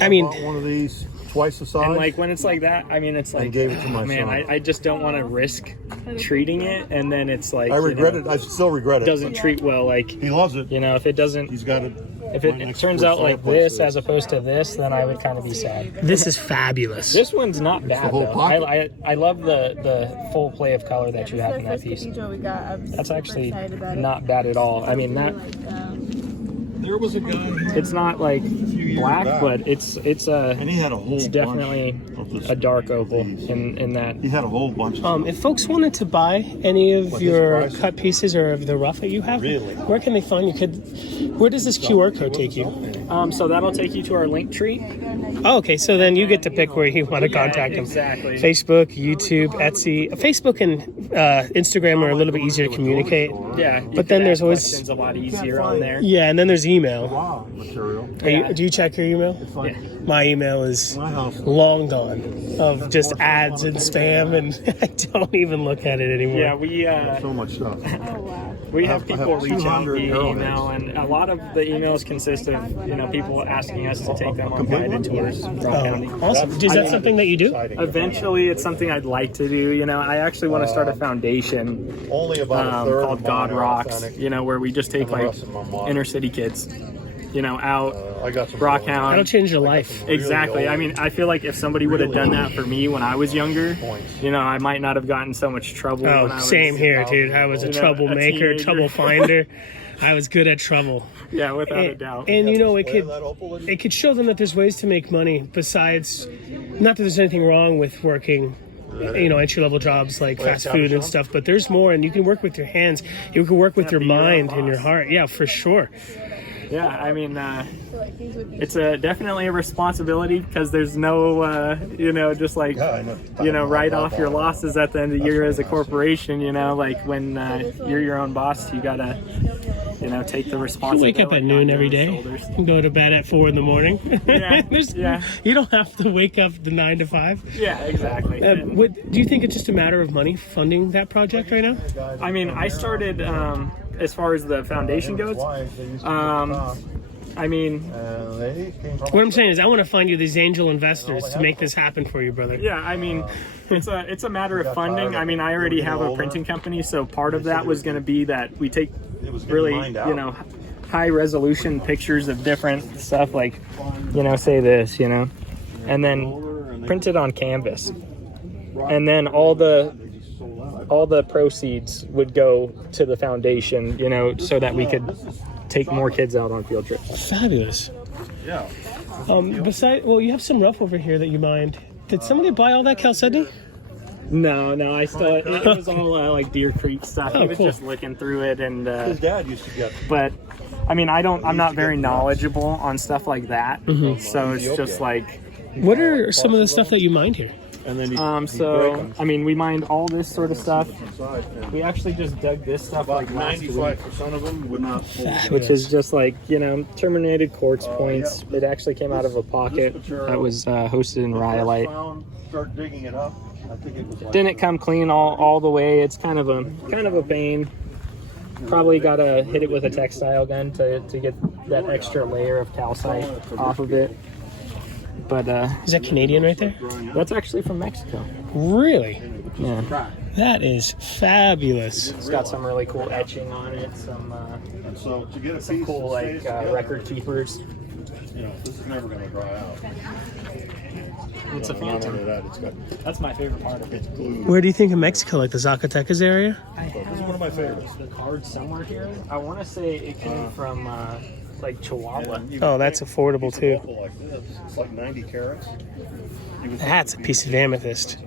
I mean, bought one of these twice the size. and like when it's like that, I mean, it's like, gave it to my man, son. I just don't want to risk treating it, and then it's like, I regret you know, it. I still regret it. doesn't treat well. Like, He loves it. you know, if it doesn't, He's got it. if right it next turns to out the like fireplace. this as opposed to this, then I would kind of be sad. this is fabulous. This one's not bad whole though. pocket. I love the full play of color that you have in that piece. That's actually not bad at all. I mean, There was a guy. It's not like black, back. but it's And he had a whole it's definitely bunch of this, a dark opal in that. He had a whole bunch of If folks wanted to buy any of What, your his price? cut pieces or of the rough that you have, Really? where can they find you? Where does this QR code take you? So that'll take you to our link tree. Oh, okay. So then you get to pick where you want to contact them. Exactly. Facebook, YouTube, Etsy. Facebook and Instagram are a little bit easier to communicate. Yeah, But then there's always questions a lot easier on there. yeah, and then there's email. material. Do you check your email? Like My email is my house. long gone of just ads and spam, and I don't even look at it anymore. Yeah, we So much stuff. we have people have reach out 200 via arrowheads. email, and a lot of the emails consist of people asking us to take them on guided tours. Awesome. Is that something that you do? Eventually, it's something I'd like to do. I actually want to start a foundation Only about a third called of God mine are Rocks. authentic. Where we just take the like rest of them are inner city kids, out I got some Rockhound. That'll change your life. Exactly. I mean, I feel like if somebody would have done that for me when I was younger, points. I might not have gotten so much trouble. when I Oh, was, same here, dude. I was a a troublemaker, teenager. trouble finder. I was good at trouble. Yeah, without a doubt. And it Display could that opal that he- it could show them that there's ways to make money besides, not that there's anything wrong with working entry level jobs like fast food and stuff, but there's more, and you can work with your hands, you can work with your be your own mind and your boss. heart. Yeah, for sure. Yeah, I mean, it's definitely a responsibility because there's no, just like, Yeah, I know. write off your losses at the end of the year as a corporation. Like when you're your own boss, you gotta, take the You responsibility. wake up at on noon your every day shoulders. and go to bed at 4 a.m. Yeah, yeah. You don't have to wake up the 9 to 5. Yeah, exactly. And, Do you think it's just a matter of money funding that project right now? I mean, I started as far as the foundation goes. I mean, What I'm saying is, I want to find you these angel investors to make this happen for you, brother. yeah, I mean, it's a matter of funding. I mean, I already have a printing company, so part of that was going to be that we take really, high resolution pictures of different stuff, like, say this, and then print it on canvas, and then all the proceeds would go to the foundation, so that we could take more kids out on field trips. Fabulous. Yeah. You have some rough over here that you mined. Did somebody buy all that chalcedony? No, I still, it was all like Deer Creek stuff. Oh, He was cool. just looking through it, and His dad used to get. but I mean, I'm not very knowledgeable on stuff like that, so it's just like, What are some of the stuff that you mined here? And then so I mean, we mined all this sort of stuff. We actually just dug this stuff like last week, 95% of them would not hold. which is just like, terminated quartz points. It actually came out of a pocket that was hosted in rhyolite. Start digging it up. I think it was like Didn't come clean all the way. It's kind of a pain. Probably gotta hit it with a textile gun to get that extra layer of calcite off of it. But Is that Canadian right there? that's actually from Mexico. Really? Yeah, That is fabulous. it's got some really cool etching on it. Some so to get a some piece cool that like stays record keepers. this is never going to dry out. It's a Not only phantom. that, it's got That's my favorite part of it. it's glued. Where do you think of Mexico, like the Zacatecas area? This is one of my favorites. The card somewhere here. I want to say it came from like Chihuahua. And you Oh, can that's make affordable a piece too. of opal like this. It's like 90 carats. That's a piece of amethyst.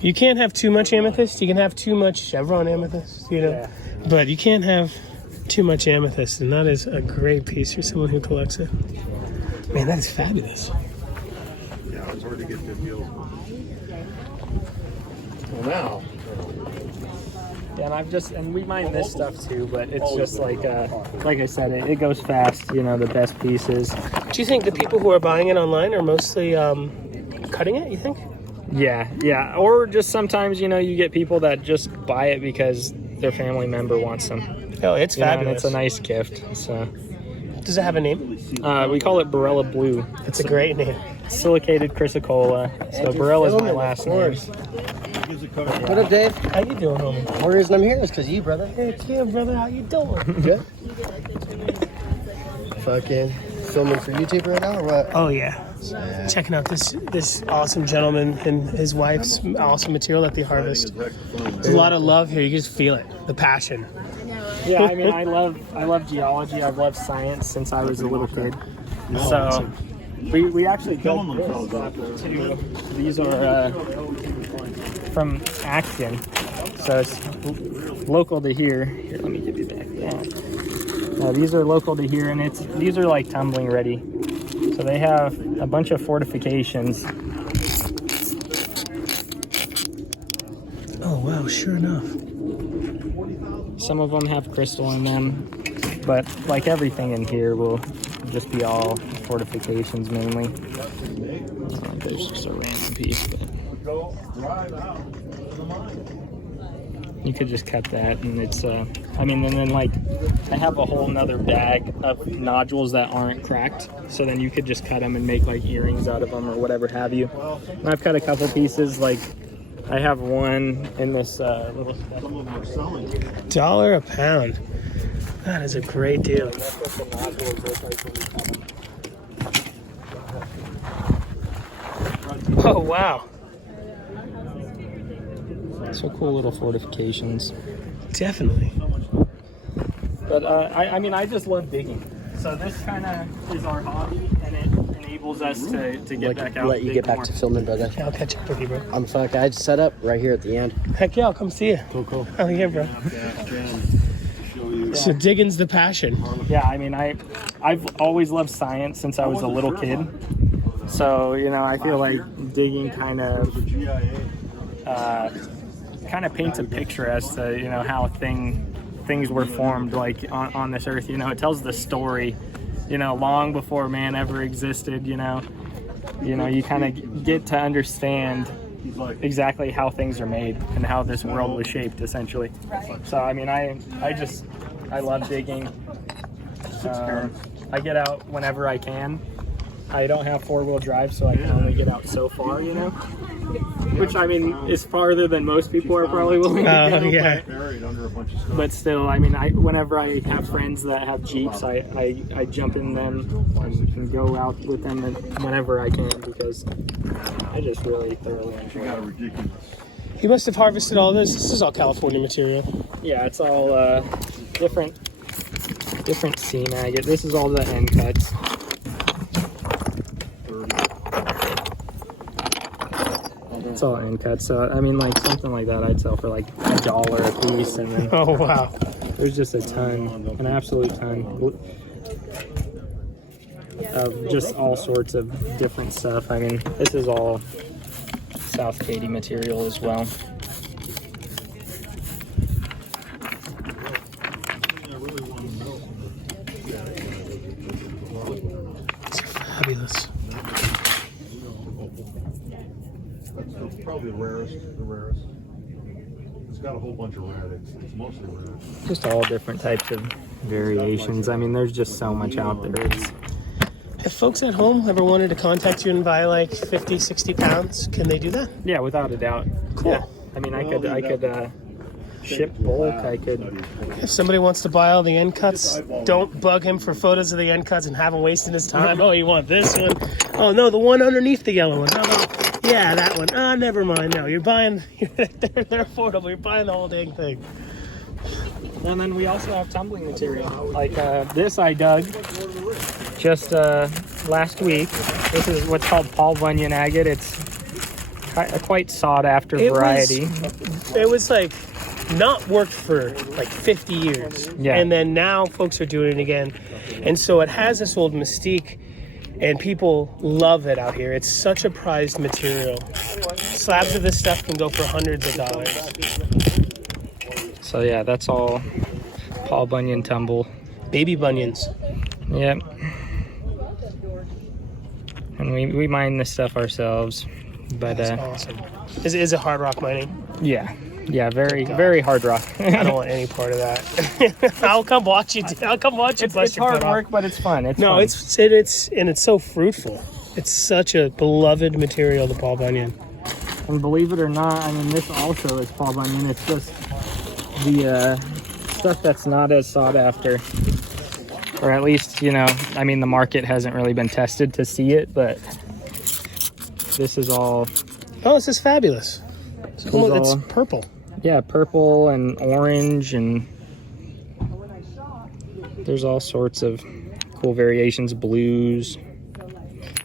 You can't have too much amethyst. You can have too much chevron amethyst, Yeah. but you can't have too much amethyst, and that is a great piece for someone who collects it. Man, that is fabulous. Yeah, it's hard to get good deals. Well, now, Yeah, and we mine this stuff too, but it's just like I said, it goes fast. The best pieces. Do you think the people who are buying it online are mostly cutting it, you think? Yeah. Or just sometimes, you get people that just buy it because their family member wants them. Oh, it's And fabulous. it's a nice gift. So Does it have a name? we call it Barella Blue. It's a great name. Silicated chrysocolla. So Barella is my last name. What up, Dave? How you doing, homie? The only reason I'm here is because you, brother. Hey, Kim, brother, how you doing? Good. Fucking filming for YouTube right now, or what? Oh yeah. Checking out this awesome gentleman and his wife's awesome material that they harvest. There's a lot of love here. You can just feel it, the passion. Yeah, I mean, I love geology. I've loved science since I was a little kid. So we actually built this too. These are from Acton, so it's local to here. Here, let me give you back that. These are local to here, and these are like tumbling ready. So they have a bunch of fortifications. Oh wow, sure enough. Some of them have crystal in them, but like everything in here will just be all fortifications mainly. There's just a random piece, but you could just cut that, and it's I mean, and then like I have a whole nother bag of nodules that aren't cracked, so then you could just cut them and make like earrings out of them or whatever have you. And I've cut a couple pieces, like I have one in this little stuff. $1 a pound. That is a great deal. Oh wow. So cool little fortifications. Definitely. But I mean, I just love digging. So this kind of is our hobby, and it enables us to get back out. Let you get back to filming, brother. I'll catch up with you, bro. I'm fucked. I set up right here at the end. Heck yeah, I'll come see you. Cool. Oh yeah, bro. So digging's the passion. Yeah, I mean, I've always loved science since I was a little kid. So, you know, I feel like digging kind of paints a picture as to, you know, how things were formed, like on this earth. You know, it tells the story, you know, long before man ever existed. You know, you kind of get to understand exactly how things are made and how this world was shaped, essentially. So I mean, I love digging. I get out whenever I can. I don't have 4-wheel drive, so I can only get out so far, you know, which I mean is farther than most people are probably willing to go. Yeah. But still, I mean, whenever I have friends that have Jeeps, I jump in them and go out with them whenever I can, because I just really thoroughly enjoy it. You must have harvested all this. This is all California material. Yeah, it's all different seam agate. This is all the end cuts. It's all end cuts. So I mean, like something like that, I'd sell for like $1 a piece, and then Oh wow. there's just a ton, an absolute ton of just all sorts of different stuff. I mean, this is all South Katy material as well. Fabulous. That's probably the rarest. It's got a whole bunch of red. It's mostly red. Just all different types of variations. I mean, there's just so much out there. If folks at home ever wanted to contact you and buy like 50, 60 pounds, can they do that? Yeah, without a doubt. Cool. Yeah. I mean, I could ship bulk. I could. If somebody wants to buy all the end cuts, don't bug him for photos of the end cuts and have him wasting his time. Oh, you want this one? Oh no, the one underneath the yellow one. Yeah, that one. Ah, never mind. No, you're buying. They're affordable. You're buying the whole dang thing. And then we also have tumbling material. Like this I dug just last week. This is what's called Paul Bunyan agate. It's a quite sought after variety. It was like not worked for like 50 years. Yeah. And then now folks are doing it again. And so it has this old mystique, and people love it out here. It's such a prized material. Slabs of this stuff can go for hundreds of dollars. So yeah, that's all Paul Bunyan tumble. Baby bunions. Yep. And we mine this stuff ourselves. But That's awesome. Is it hard rock mining? yeah, very hard rock. I don't want any part of that. I'll come watch you. I'll come watch you. It's hard work, but it's fun. It's no, fun. it's so fruitful. It's such a beloved material, the Paul Bunyan. And believe it or not, I mean, this also is Paul Bunyan. It's just the stuff that's not as sought after, or at least, you know, I mean, the market hasn't really been tested to see it, but this is all. Oh, this is fabulous. It's purple. Yeah, purple and orange, and there's all sorts of cool variations, blues.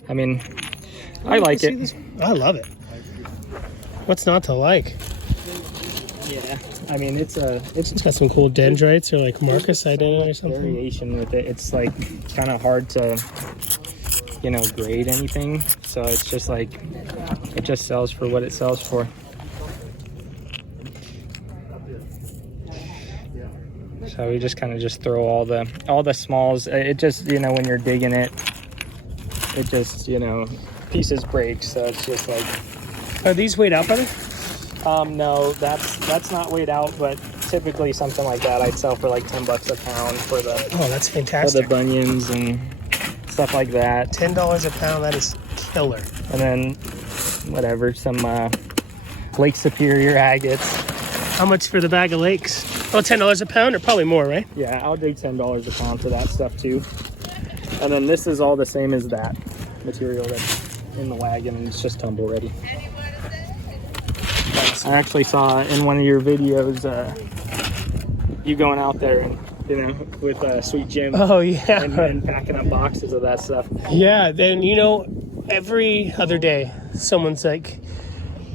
I mean, I like it. I love it. What's not to like? Yeah, I mean, it's got some cool dendrites or like marcasite in it or something. Variation with it. It's like kind of hard to, you know, grade anything. So it's just like, it just sells for what it sells for. So we just kind of just throw all the smalls. It just, you know, when you're digging it, it just, you know, pieces break. So it's just like. Are these weighed out, brother? No, that's not weighed out, but typically something like that I'd sell for like $10 a pound for the. Oh, that's fantastic. For the bunions and stuff like that. $10 a pound, that is killer. And then whatever, some Lake Superior agates. How much for the bag of lakes? Oh, $10 a pound or probably more, right? Yeah, I'll dig $10 a pound for that stuff too. And then this is all the same as that material that's in the wagon, and it's just tumble ready. I actually saw in one of your videos you going out there and, you know, with Sweet Jim. Oh yeah, and packing up boxes of that stuff. Yeah, then you know, every other day someone's like,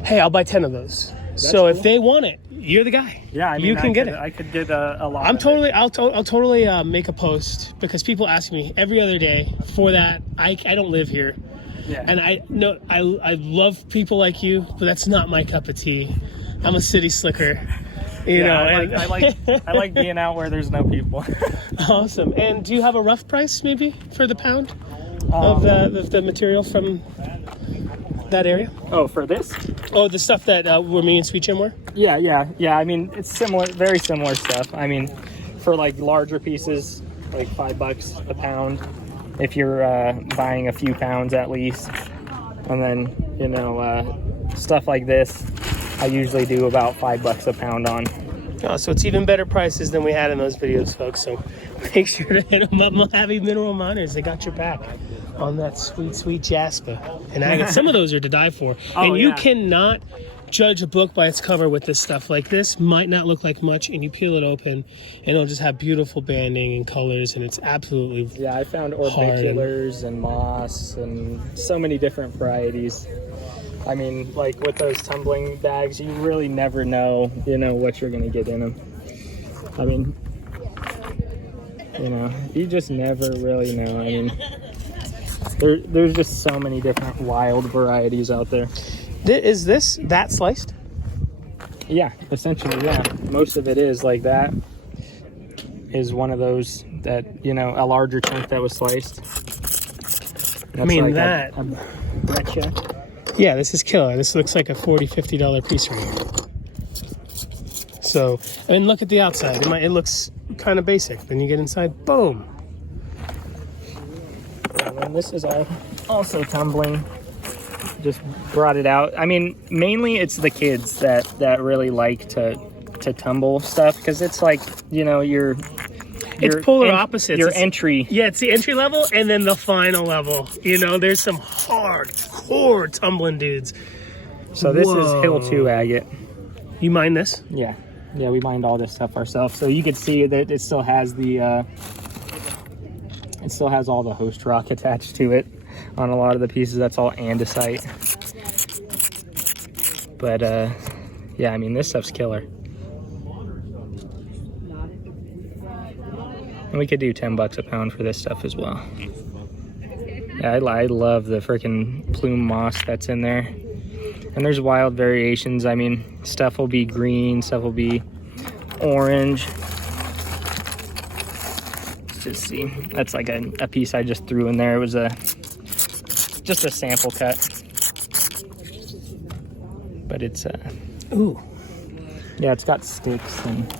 "Hey, I'll buy 10 of those." That's so cool. If they want it, you're the guy. Yeah, I mean, you can get it. I could get a lot. I'll totally make a post because people ask me every other day for that. I don't live here. Yeah. And I love people like you, but that's not my cup of tea. I'm a city slicker. You know, I like being out where there's no people. Awesome. And do you have a rough price maybe for the pound of the material from that area? Oh, for this? Oh, the stuff that where me and Sweet Jim were? Yeah. I mean, it's similar, very similar stuff. I mean, for like larger pieces, like $5 a pound. If you're buying a few pounds at least. And then, you know, stuff like this, I usually do about $5 a pound on. Oh, so it's even better prices than we had in those videos, folks. So make sure to hit them up. Heavy Mineral Miners, they got your back on that sweet, sweet Jasper. And agate. Some of those are to die for. And you cannot judge a book by its cover with this stuff. Like this might not look like much, and you peel it open and it'll just have beautiful banding and colors, and it's absolutely I found orbiculars and moss and so many different varieties. I mean, like with those tumbling bags, you really never know, you know, what you're gonna get in them. I mean, you know, you just never really know. I mean, there's just so many different wild varieties out there. Is this that sliced? Yeah, essentially, yeah. Most of it is like that. Is one of those that, you know, a larger chunk that was sliced. That's I mean, like that. a breccia. Yeah, this is killer. This looks like a $40, $50 piece right here. So, I mean, look at the outside. It looks kind of basic. Then you get inside, boom. And this is all also tumbling. Just brought it out. I mean, mainly it's the kids that really like to tumble stuff, because it's like, you know, it's polar opposites. Your entry. Yeah, it's the entry level and then the final level. You know, there's some hardcore tumbling dudes. So this is Hill 2 agate. You mine this? Yeah, we mined all this stuff ourselves. So you can see that it still has all the host rock attached to it on a lot of the pieces. That's all andesite. But yeah, I mean, this stuff's killer. And we could do $10 a pound for this stuff as well. Yeah, I love the freaking plume moss that's in there. And there's wild variations. I mean, stuff will be green, stuff will be orange. Let's just see. That's like a piece I just threw in there. It was just a sample cut. But it's ooh. Yeah, it's got sticks and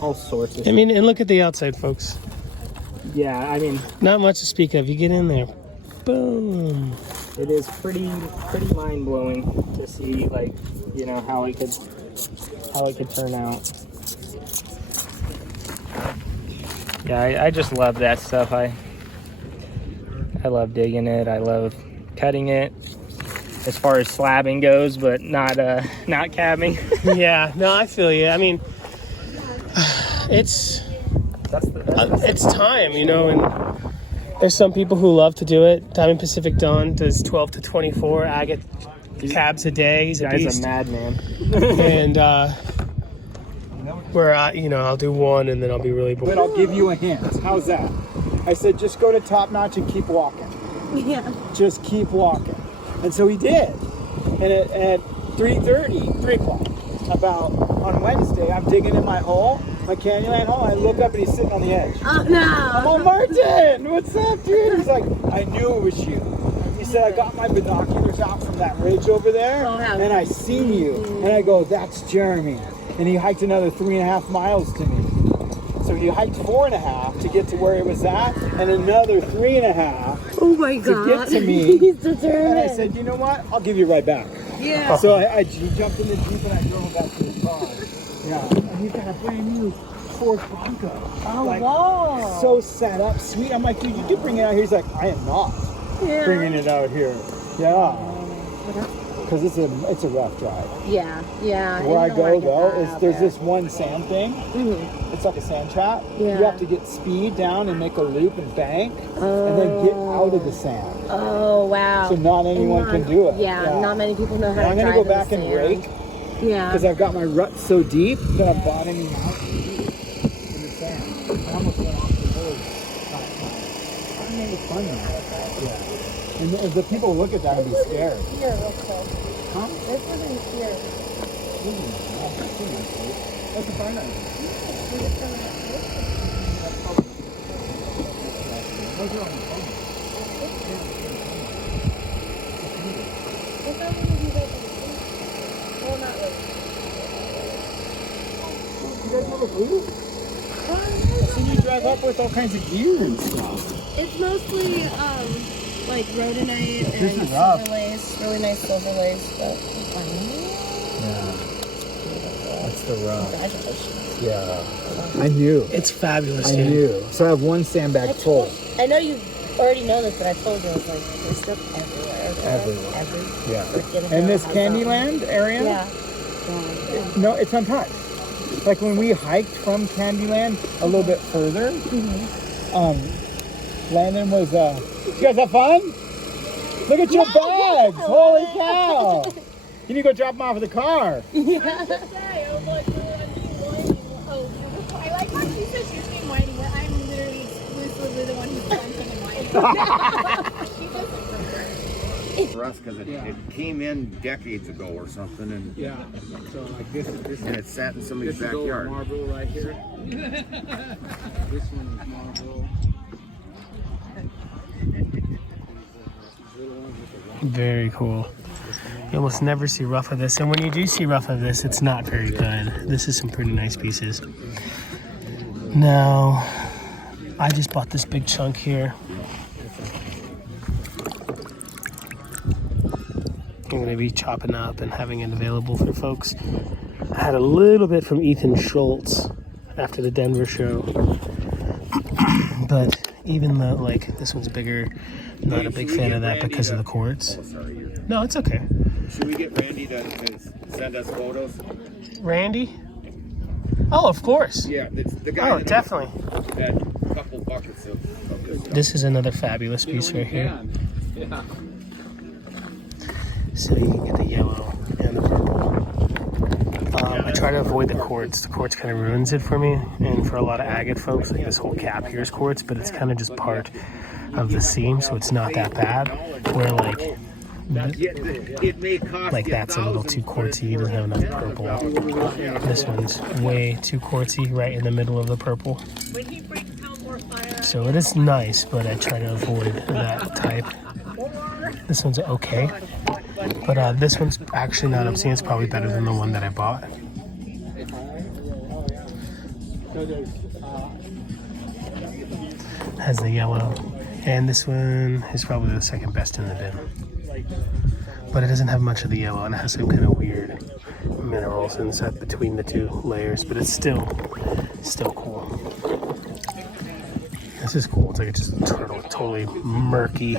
all sorts of stuff. I mean, and look at the outside, folks. Yeah, I mean, not much to speak of. You get in there, boom. It is pretty mind-blowing to see, like, you know, how it could turn out. Yeah, I just love that stuff. I love digging it. I love cutting it. As far as slabbing goes, but not cabbing. Yeah, no, I feel you. I mean, it's It's time, you know, and there's some people who love to do it. Diamond Pacific Dawn does 12 to 24 agate cabs a day. He's a beast. Guy's a madman. And you know, I'll do one and then I'll be really bored. But I'll give you a hint. How's that? I said, just go to Top Notch and keep walking. Yeah. Just keep walking. And so he did. And at 3:30, 3 o'clock, about on Wednesday, I'm digging in my hole, my Candyland hole. I look up and he's sitting on the edge. Oh, no. I'm all, Martin, what's up, dude? He's like, I knew it was you. He said, I got my binoculars out from that ridge over there, and I seen you. And I go, that's Jeremy. And he hiked another 3.5 miles to me. So he hiked 4.5 to get to where it was at, and another 3.5 Oh my God. to get to me. He's determined. And I said, you know what? I'll give you right back. Yeah. So I jumped in the Jeep and I drove back to his car. Yeah. And he's got a brand new Ford Bronco. Oh, like, wow. so set up, sweet. I'm like, dude, you could bring it out here. He's like, I am not bringing it out here. Yeah. Because it's a rough drive. Yeah, yeah. Where I go though is there's this. this one sand thing. Mm-hmm. It's like a sand trap. Yeah. You have to get speed down and make a loop and bank, and then get out of the sand. Oh, wow. So not anyone can do it. Yeah, not many people know how to I'm drive gonna go in the back and sand. rake. Yeah. Because I've got my rut so deep that I'm bottoming out in the sand. I almost went off the road. I made it fun now. Yeah. And the people look at that and be scared. Here, real quick. Huh? There's something here. That's a fine night. You guys have a booth? I see you drive up with all kinds of gear and stuff. It's mostly like rhodonite This and is rough. silver lace, really nice silver lace, but Yeah. That's the rough. congratulations. Yeah. I knew. It's fabulous, I dude. knew. So I have one sandbag full. I know you already know this, but I told you, I was like, there's stuff everywhere. Everywhere. Yeah. Freaking And this hell, Candyland area? Yeah. No, it's untouched. Like when we hiked from Candyland a little bit further, Landon was, you guys have fun? Look at your bags! Holy cow! You need to go drop them off at the car. I like how she says she's being whiny, but I'm literally exclusively the one who's done something whiny. For us, because it came in decades ago or something, and So like this and it sat in somebody's this is old backyard. marble right here. This one is marble. Very cool. You almost never see rough of this, and when you do see rough of this, it's not very good. This is some pretty nice pieces. Now, I just bought this big chunk here. I'm going to be chopping up and having it available for folks. I had a little bit from Ethan Schultz after the Denver show. But even though, like, this one's bigger, not a big fan of that because of the quartz. No, it's okay. Should we get Randy to send us photos? Randy? Oh, of course. Yeah, it's the guy. Oh, definitely. Had a couple buckets of this stuff. This is another fabulous piece right here. Yeah. So you can get the yellow and the purple. I try to avoid the quartz. The quartz kind of ruins it for me. And for a lot of agate folks, like this whole cap here is quartz, but it's kind of just part of the seam, so it's not that bad. Where like that's a little too quartzy, it doesn't have enough purple. This one's way too quartzy, right in the middle of the purple. So it is nice, but I try to avoid that type. This one's okay, but this one's actually, now that I'm seeing, it's probably better than the one that I bought. Has the yellow, and this one is probably the second best in the bin. But it doesn't have much of the yellow, and it has some kind of weird minerals inside between the two layers, but it's still cool. This is cool. It's like it's just a totally murky,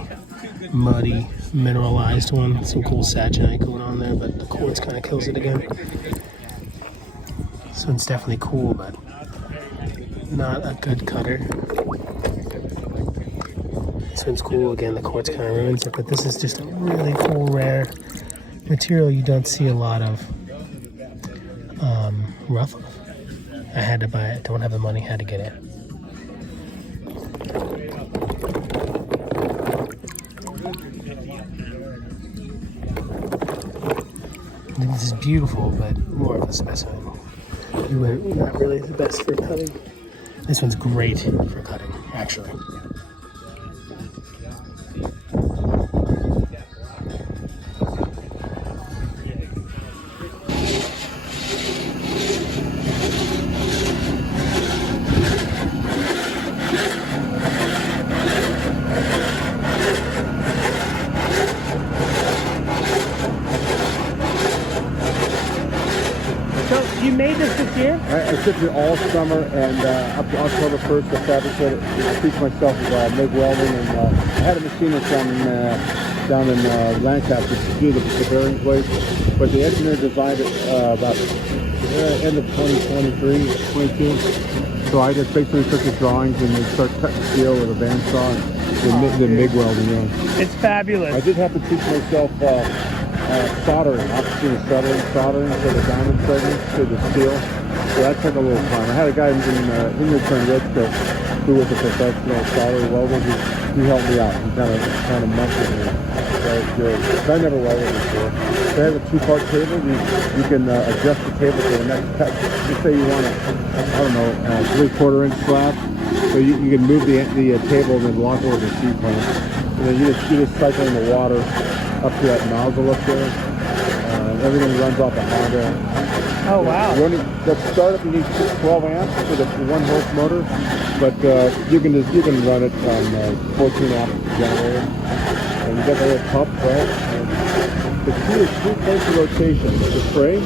muddy, mineralized one. Some cool saginite going on there, but the quartz kind of kills it again. This one's definitely cool, but not a good cutter. This one's cool. Again, the quartz kind of ruins it, but this is just a really cool, rare material you don't see a lot of rough of. I had to buy it. Don't have the money. Had to get it. This is beautiful, but more of a specimen. Not really the best for cutting. This one's great for cutting, actually. You made this year? I took it all summer, and up to October 1st, I fabricated, teach myself MIG welding, and I had a machinist down in Lancaster to do the bearing plates, but the engineer designed it about end of 2023, 22. So I just basically took the drawings and then started cutting steel with a bandsaw and the MIG welding. It's fabulous. I did have to teach myself soldering, opposite soldering for the diamond segments to the steel. So that took a little time. I had a guy in Return Redcoat who was a professional solder welder. He helped me out. He kind of mentored me. That was good. I never welded before. They have a two-part table. You can adjust the table for the next cut. Just say you want a 3/4 inch slab. So you can move the table and then lock over the C-plane. And then you just cycle in the water up to that nozzle up there. Everything runs off a Honda. Oh wow! That startup you need 12 amps for the 1-horse motor, but you can run it on 14 amp generator. And you got the little pump, right? The key is 3 points of rotation. The frame,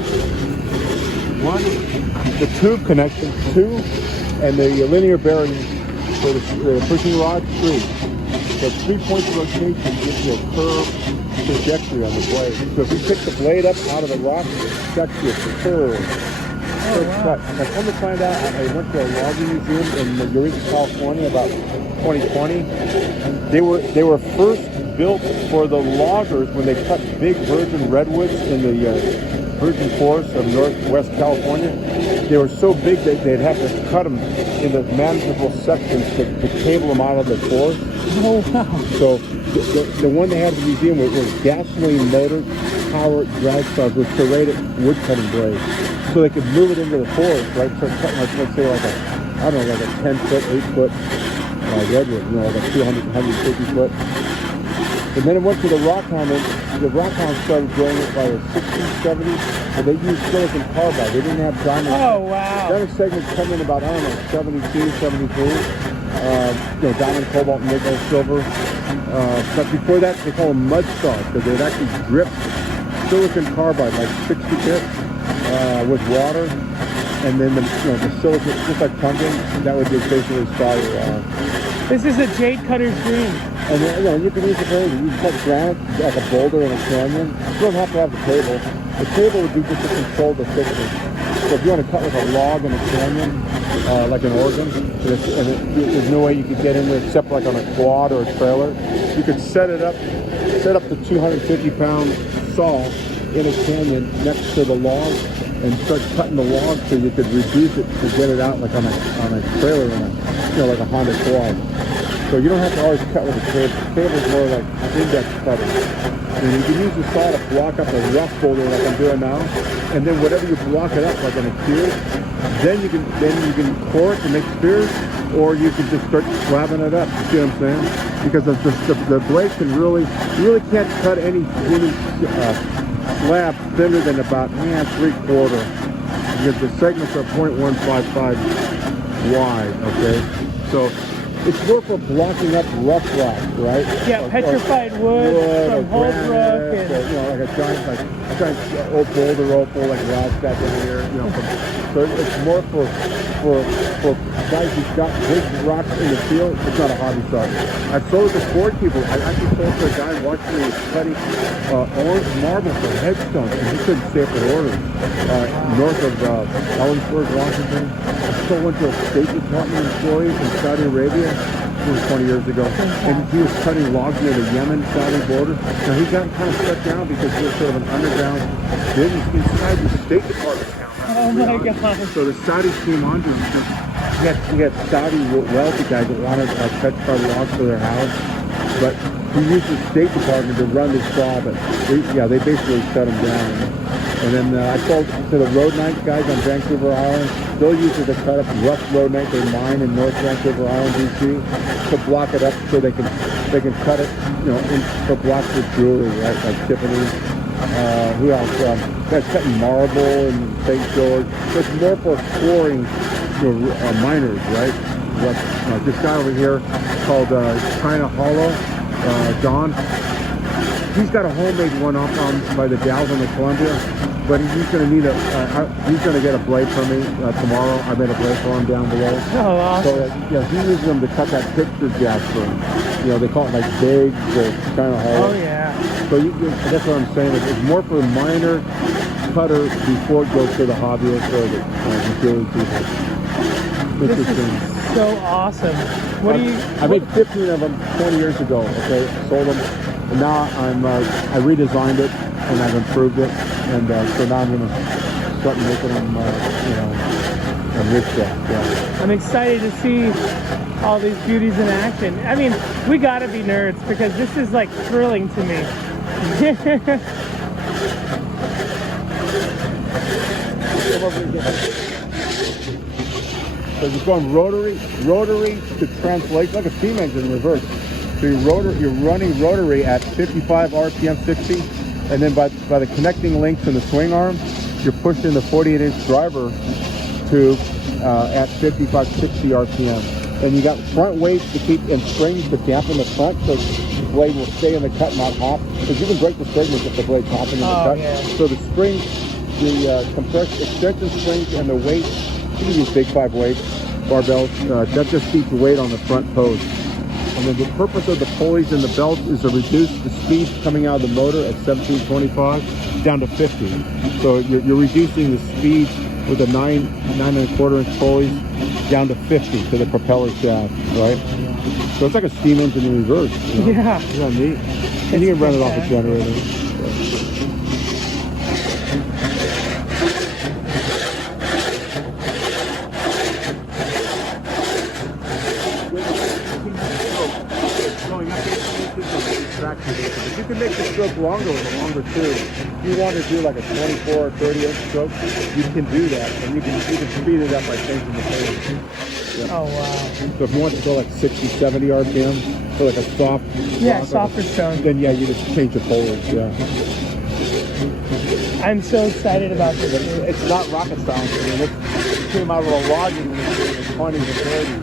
1, the tube connection, 2, and the linear bearing for the pushing rod, 3. So 3 points of rotation gives you a curved trajectory on the blade. So if you pick the blade up out of the rock, it's actually a curve cut. And come to find out, I went to a logging museum in Eureka, California about 2020. They were first built for the loggers when they cut big virgin redwoods in the virgin forests of northwest California. They were so big that they'd have to cut them into manageable sections to cable them out of the forest. Oh wow! So the one they had at the museum was gasoline motor powered drag stars with serrated wood cutting blades, so they could move it into the forest, right? Start cutting like, let's say like a 10-foot, 8-foot redwood, like a 200, 150 foot. And then it went to the rock hound, and the rock hound started growing it by the 60s, 70s, and they used silicon carbide. They didn't have diamond. Oh wow! Diamond segments come in about 72, 73. Diamond, cobalt, nickel, silver. But before that, they call them mud stars because they'd actually drip silicon carbide, like 60 bits, with water, and then the silicon, just like pumpkin, that would just basically start. This is a Jade cutter's dream. And you can use the table. You can cut granite like a boulder in a canyon. You don't have to have the table. The table would be just to control the thickness. So if you want to cut like a log in a canyon, like an organ, there's no way you could get in there except like on a quad or a trailer. You could set up the 250-pound saw in a canyon next to the log and start cutting the log so you could reduce it to get it out like on a trailer like a Honda quad. So you don't have to always cut with a table. The table is more like index cutting. And you can use the saw to block up a rough boulder like I'm doing now, and then whatever you block it up like on a cube, then you can core it to make spears, or you can just start slabbing it up. You see what I'm saying? Because the blade can you really can't cut any slab thinner than about 3/4, because the segments are 0.155 wide. Okay, so it's more for blocking up rough rock, right? Yeah, petrified wood from Holbrook, and like a giant old boulder opal, like Rod's got down here, you know. So it's more for guys who've got big rocks in the field. It's not a hobby shop. I've sold it to Ford people. I actually sold to a guy watching me cutting orange marble for headstones, and he couldn't stay for orders. North of Ellensburg, Washington. I sold one to a State Department employee in Saudi Arabia. It was 20 years ago, and he was cutting logs near the Yemen-Saudi border. Now he got kind of shut down because he was sort of an underground business inside the State Department now. Oh my God! So the Saudis came onto him. He had Saudi wealthy guys that wanted petrified logs for their house, but he used the State Department to run this saw. But they basically shut him down. And then I sold to the Roadknight guys on Vancouver Island. They'll use it to cut up rough Roadknight they mine in North Vancouver Island, BC, to block it up so they can cut it, you know, for blocks of jewelry, right, like Tiffany. Who else? That's cutting marble and St. George. So it's more for quarrying, you know, miners, right? This guy over here called China Hollow, Don. He's got a homemade one up by the Dalles on the Columbia, but he's going to need he's going to get a blade from me tomorrow. I made a blade for him down below. Oh, awesome. So he uses them to cut that picture Jasper. You know, they call it like big, kind of hollow. Oh yeah. So that's what I'm saying. It's more for a minor cutter before it goes to the hobbyist or the utility people. This is so awesome. What do you? I made 15 of them 20 years ago. Okay, sold them. And now I redesigned it and I've improved it, and so now I'm going to start making them, you know, and rich stuff. Yeah. I'm excited to see all these beauties in action. I mean, we gotta be nerds because this is like thrilling to me. So you're going rotary to translate, like a steam engine in reverse. So you're running rotary at 55 RPM 60, and then by the connecting links in the swing arm, you're pushing the 48-inch driver to at 55, 60 RPM. And you got front weights to keep and springs to dampen the front, so the blade will stay in the cut, not hop. Because you can break the segments if the blade's hopping in the cut. Yeah. So the springs, the compressed extension springs, and the weight, you can use big 5 weights, barbells. That just keeps weight on the front post. And then the purpose of the pulleys and the belts is to reduce the speed coming out of the motor at 1725 down to 50. So you're reducing the speed with the 9 1/4 inch pulleys down to 50 to the propeller shaft, right? So it's like a steam engine in reverse. You know? Yeah. Isn't that neat? And you can run it off a generator. You can make the stroke longer with a longer tube. If you want to do like a 24 or 30 inch stroke, you can do that, and you can speed it up by changing the pace. Yep. Oh wow! So if you want to go like 60, 70 RPM for like a soft, softer stone, then yeah, you just change the pulleys. Yeah. I'm so excited about this. It's not rocket science. I mean, it came out of a logging industry in the 20s and 30s.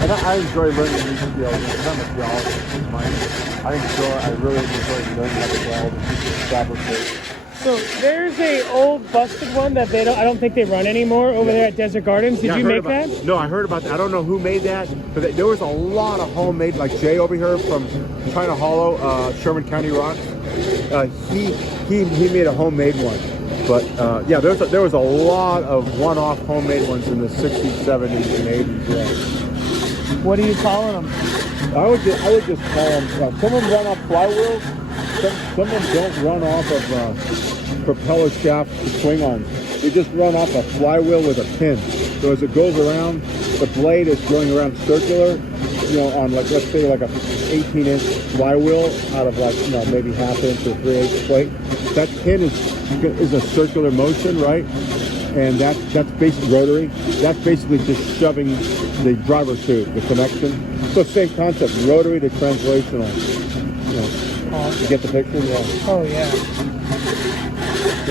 And I enjoy learning these skills. I'm a geologist. I really enjoy learning how to weld and fabricate. So there's a old busted one that I don't think they run anymore over there at Desert Gardens. Did you make that? No, I heard about that. I don't know who made that, but there was a lot of homemade, like Jay over here from China Hollow, Sherman County Rocks. He made a homemade one. But yeah, there was a lot of one-off homemade ones in the 60s, 70s, and 80s. Yeah. What are you calling them? I would just call them. Some of them run off flywheels. Some of them don't run off of propeller shafts to swing on. They just run off a flywheel with a pin. So as it goes around, the blade is going around circular. You know, on like let's say like a 18-inch flywheel out of like maybe 1/2 inch or 3/8 plate. That pin is a circular motion, right? And that's basically rotary. That's basically just shoving the driver tube, the connection. So same concept, rotary to translational. You get the picture? Yeah. Oh yeah.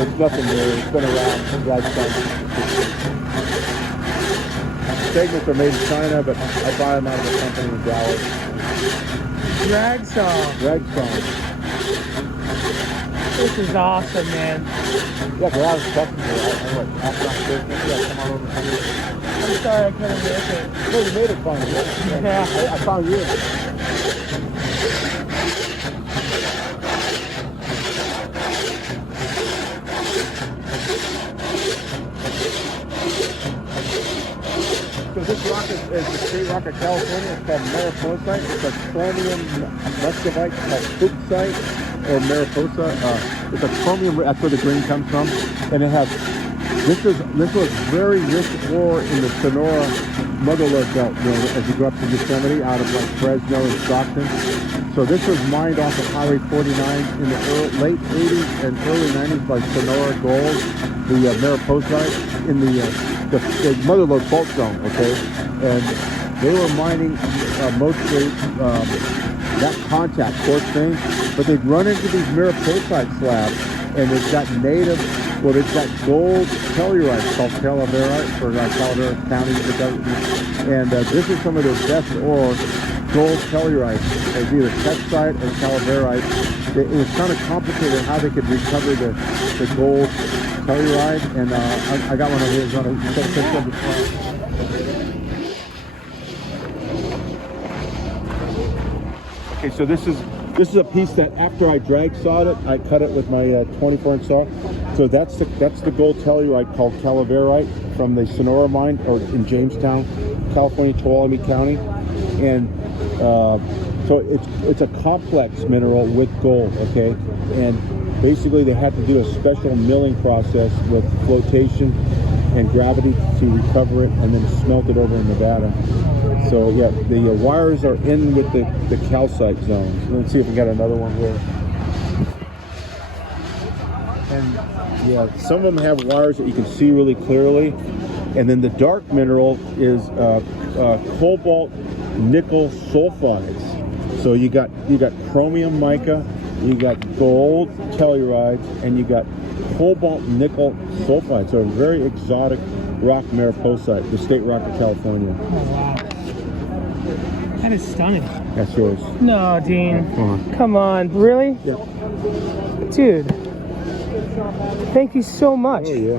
It's nothing new. It's been around for lifetime. Segments are made in China, but I buy them out of a company in Dallas. Drag saw. This is awesome, man. Yeah, because I was texting you. After I'm Thursday, yeah, come on over to me. I'm sorry I couldn't make it. No, you made it fun. Yeah. I found you. So this rock is the state rock of California. It's called Mariposite. It's a chromium muscovite called Quartzite or Mariposite. It's a chromium. That's where the green comes from, and it has. This was very rich ore in the Sonora motherlode belt. You know, as you go up to Yosemite, out of like Fresno and Stockton. So this was mined off of Highway 49 in the late 80s and early 90s by Sonora Gold, the Mariposite in the motherlode fault zone, okay? And they were mining mostly that contact quartz thing, but they'd run into these Mariposite slabs, and they've got native, well, they've got gold tellurite called Calaverite for Calavera County, and this is some of their best ore, gold tellurite. It's either Quartzite or Calaverite. It was kind of complicated how they could recover the gold Telluride, and I got one of his on a picture of the front. Okay, so this is a piece that after I drag sawed it, I cut it with my 24-inch saw. So that's the gold telluride called Calaverite from the Sonora mine, or in Jamestown, California, Tuolumne County, and so it's a complex mineral with gold. Okay, and basically, they had to do a special milling process with flotation and gravity to recover it, and then smelt it over in Nevada. So yeah, the wires are in with the calcite zone. Let's see if we got another one here. And yeah, some of them have wires that you can see really clearly. And then the dark mineral is cobalt nickel sulfides. So you got chromium mica, you got gold tellurides, and you got cobalt nickel sulfide. So a very exotic rock, Mariposite, the state rock of California. Oh, wow. That is stunning. That's yours. No, Dean. Come on. Come on. Really? Yeah. Dude. Thank you so much. Oh, yeah.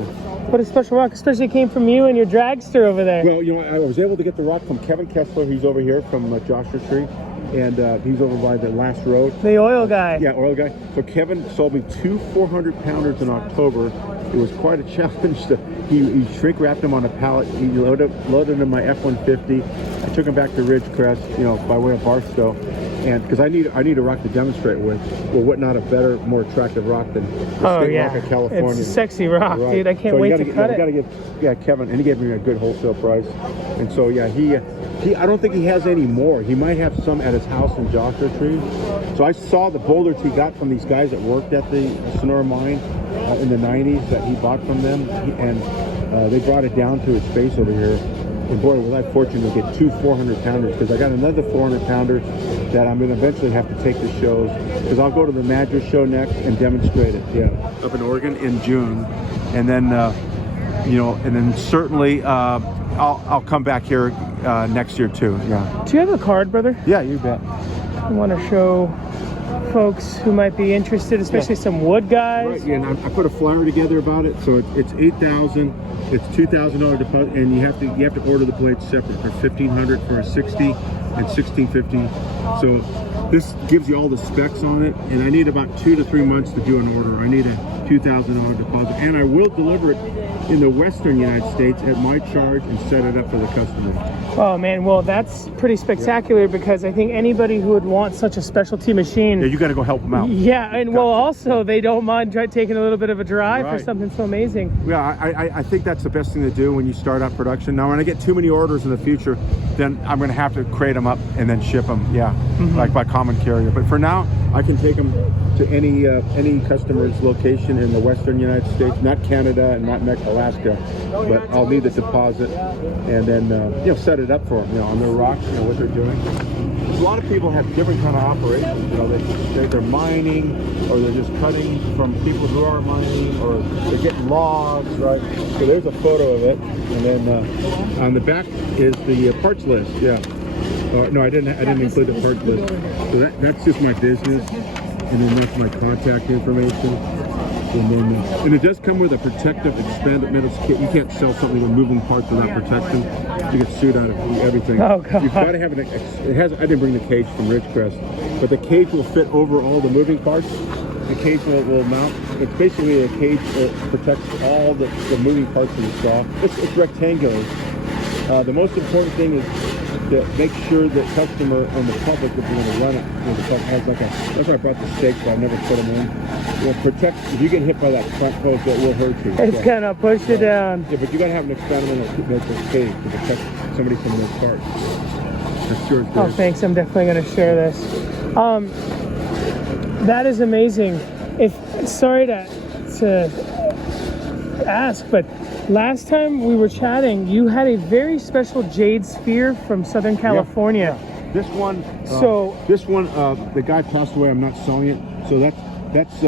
What a special rock, especially it came from you and your dragster over there. Well, you know, I was able to get the rock from Kevin Kessler. He's over here from Joshua Tree. And he's over by the last road. The oil guy. Yeah, oil guy. So Kevin sold me 2 400-pounders in October. It was quite a challenge. He shrink wrapped them on a pallet. He loaded them in my F-150. I took them back to Ridgecrest, you know, by way of Barstow. And because I need a rock to demonstrate with. Well, what not a better, more attractive rock than the state rock of California. It's a sexy rock, right. Dude. I can't wait to cut it. You gotta give, Kevin, and he gave me a good wholesale price. And so yeah, he I don't think he has any more. He might have some at his house in Joshua Tree. So I saw the boulders he got from these guys that worked at the Sonora mine in the 90s that he bought from them, and they brought it down to its base over here. And boy, was I fortunate to get 2 400-pounders, because I got another 400-pounder that I'm going to eventually have to take to shows, because I'll go to the Madras show next and demonstrate it. Yeah, up in Oregon in June, and then you know, and then certainly I'll come back here next year too. Yeah. Do you have a card, brother? Yeah, you bet. I want to show folks who might be interested, especially some wood guys. Right, yeah, and I put a flyer together about it. So it's $8,000, it's $2,000 deposit, and you have to order the blades separate. They're $1,500 for a 60 and $1,650. So this gives you all the specs on it, and I need about 2 to 3 months to do an order. I need a $2,000 deposit, and I will deliver it in the Western United States at my charge and set it up for the customer. Oh man, well that's pretty spectacular, because I think anybody who would want such a specialty machine, yeah, you got to go help them out. Yeah, and well also they don't mind taking a little bit of a drive for something so amazing. Yeah, I think that's the best thing to do when you start out production. Now when I get too many orders in the future, then I'm going to have to crate them up and then ship them, like by common carrier. But for now, I can take them to any customer's location in the Western United States, not Canada and not Alaska, but I'll need the deposit and then set it up for them, on their rocks, what they're doing. A lot of people have different kind of operations, they're mining, or they're just cutting from people who are mining, or they're getting logs, right? So there's a photo of it, and then on the back is the parts list. No, I didn't include the parts list. So that's just my business. and then that's my contact information. And it does come with a protective expanded metals kit. You can't sell something with moving parts without protection. You get sued out of everything. Oh, God. You've got to have it has. I didn't bring the cage from Ridgecrest, but the cage will fit over all the moving parts. The cage will mount. It's basically a cage that protects all the moving parts of the saw. It's rectangular. The most important thing is to make sure that customer and the public, if you're going to run it, has like that's why I brought the stakes, but I've never put them in. You know, protect, if you get hit by that front post, it will hurt you. It's gonna push you down. Yeah, but you got to have an experimental cage to protect somebody from those parts. That's sure. Oh, thanks. I'm definitely gonna share this. That is amazing. Sorry to ask, but last time we were chatting, you had a very special jade sphere from Southern California. Yeah. This one, the guy passed away. I'm not selling it. So that's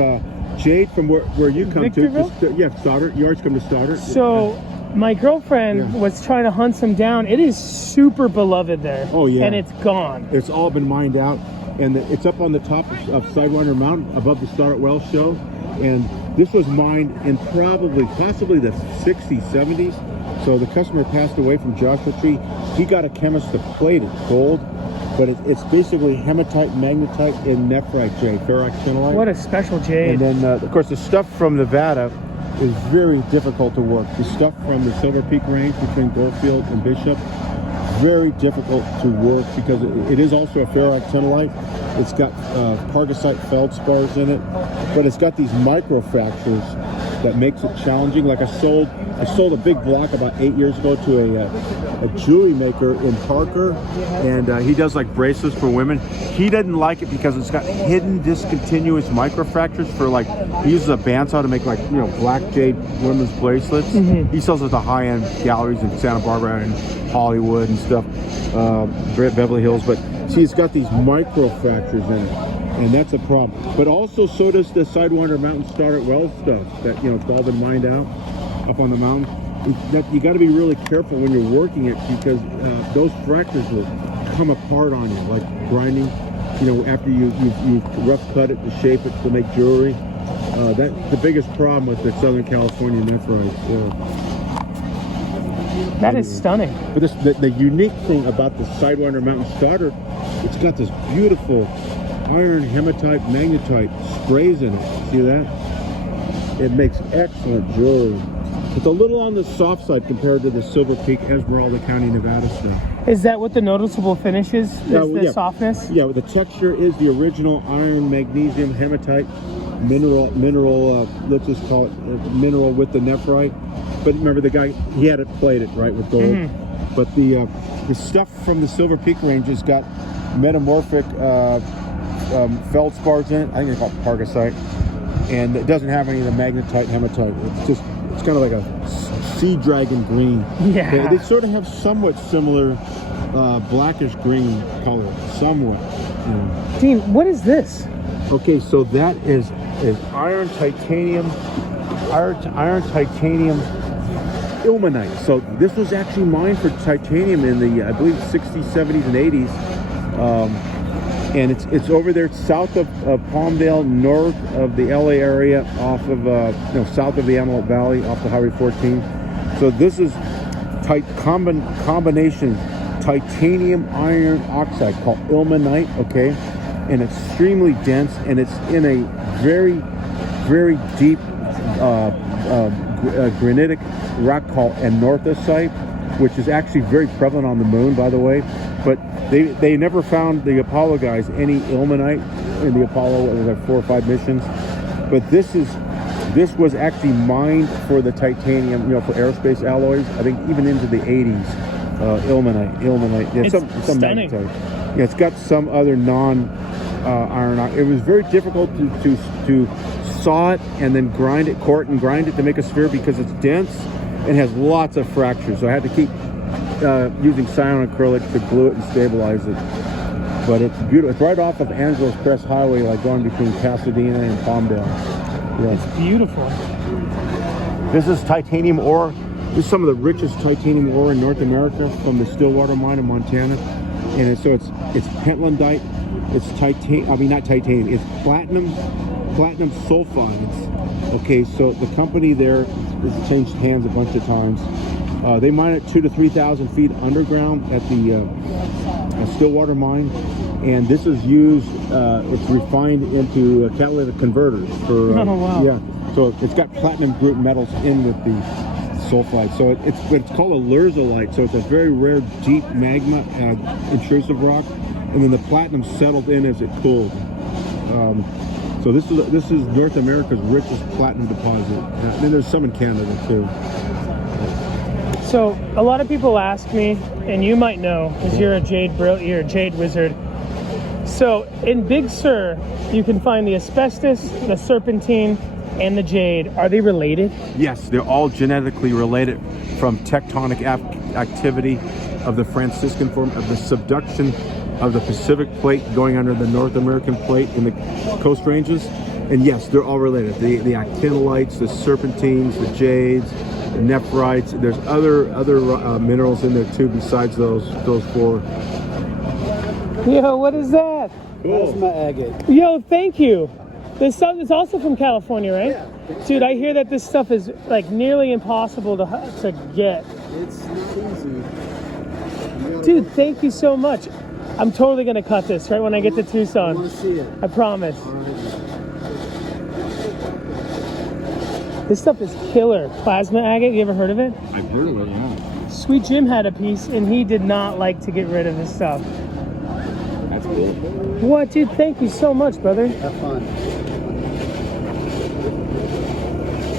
jade from where you come to. Stoddard. You always come to Stoddard. So my girlfriend was trying to hunt some down. It is super beloved there. Oh yeah. And it's gone. It's all been mined out, and it's up on the top of Sidewinder Mountain above the Stoddard Wells show. And this was mined in possibly the 60s, 70s. So the customer passed away from Joshua Tree. He got a chemist to plate it gold, but it's basically hematite, magnetite, and nephrite jade, ferroctinolite. What a special jade. And then, of course, the stuff from Nevada is very difficult to work. The stuff from the Silver Peak Range between Goldfield and Bishop, very difficult to work because it is also a ferroctinolite. It's got Quartzite feldspars in it, but it's got these microfractures that makes it challenging. Like I sold a big block about 8 years ago to a jewelry maker in Parker, and he does like bracelets for women. He didn't like it because it's got hidden discontinuous microfractures for like, he uses a bandsaw to make like, black jade women's bracelets. He sells it to high-end galleries in Santa Barbara and Hollywood and stuff, Beverly Hills, but see, it's got these microfractures in it, and that's a problem. But also, so does the Sidewinder Mountain Stoddard Wells stuff that, it's all been mined out up on the mountain. You got to be really careful when you're working it because those fractures will come apart on you, like grinding. After you rough cut it to shape it to make jewelry. That's the biggest problem with the Southern California nephrite. That is stunning. But the unique thing about the Sidewinder Mountain Stoddard, it's got this beautiful iron, hematite, magnetite sprays in it. See that? It makes excellent jewelry. It's a little on the soft side compared to the Silver Peak, Esmeralda County, Nevada stuff. Is that what the noticeable finish is? The softness? Yeah, the texture is the original iron, magnesium, hematite, mineral, let's just call it mineral with the nephrite. But remember, the guy, he had it plated, right, with gold. But the stuff from the Silver Peak range has got metamorphic feldspars in it. I think it's called Quartzite. And it doesn't have any of the magnetite, hematite. It's kind of like a sea dragon green. Yeah. They sort of have somewhat similar blackish green color, somewhat. Dean, what is this? Okay, so that is iron titanium ilmenite. So this was actually mined for titanium in the, I believe, 60s, 70s, and 80s. And it's over there south of Palmdale, north of the LA area, off of south of the Antelope Valley, off the Highway 14. So this is combination titanium iron oxide called ilmenite, okay, and extremely dense, and it's in a very, very deep granitic rock called anorthosite, which is actually very prevalent on the moon, by the way. But they never found, the Apollo guys, any ilmenite in the Apollo. It was like 4 or 5 missions. But this was actually mined for the titanium, for aerospace alloys. I think even into the 80s. Ilmenite. Yeah, it's some stunning. magnetite. Yeah, it's got some other non-iron. It was very difficult to saw it and then core it and grind it to make a sphere because it's dense and has lots of fractures. So I had to keep using cyan acrylic to glue it and stabilize it. But it's beautiful. It's right off of Angeles Crest Highway, like going between Pasadena and Palmdale. Yeah. It's beautiful. This is titanium ore. This is some of the richest titanium ore in North America from the Stillwater mine in Montana. And it's pentlandite, It's titanium. I mean, not titanium. It's platinum sulfides. Okay, so the company there has changed hands a bunch of times. They mine at 2,000 to 3,000 feet underground at the Stillwater mine, and this is used. It's refined into catalytic converters for. Oh, wow. Yeah, so it's got platinum group metals in with the sulfide. So it's called a lurzolite. So it's a very rare, deep magma, intrusive rock, and then the platinum settled in as it cooled. So this is North America's richest platinum deposit. And then there's some in Canada too. So a lot of people ask me, and you might know, because you're a Jade wizard. So in Big Sur, you can find the asbestos, the serpentine, and the jade. Are they related? Yes, they're all genetically related from tectonic activity of the Franciscan form, of the subduction of the Pacific plate going under the North American plate in the coast ranges. And yes, they're all related. The actinolites, the serpentines, the jades, the nephrites. There's other minerals in there too besides those four. Yo, what is that? Plasma agate. Yo, thank you. This stuff is also from California, right? Yeah. Dude, I hear that this stuff is like nearly impossible to get. It's not easy. Dude, thank you so much. I'm totally gonna cut this right when I get to Tucson. I want to see it. I promise. This stuff is killer. Plasma agate, you ever heard of it? I've heard of it, yeah. Sweet Jim had a piece and he did not like to get rid of this stuff. That's cool. What, dude? Thank you so much, brother. Have fun.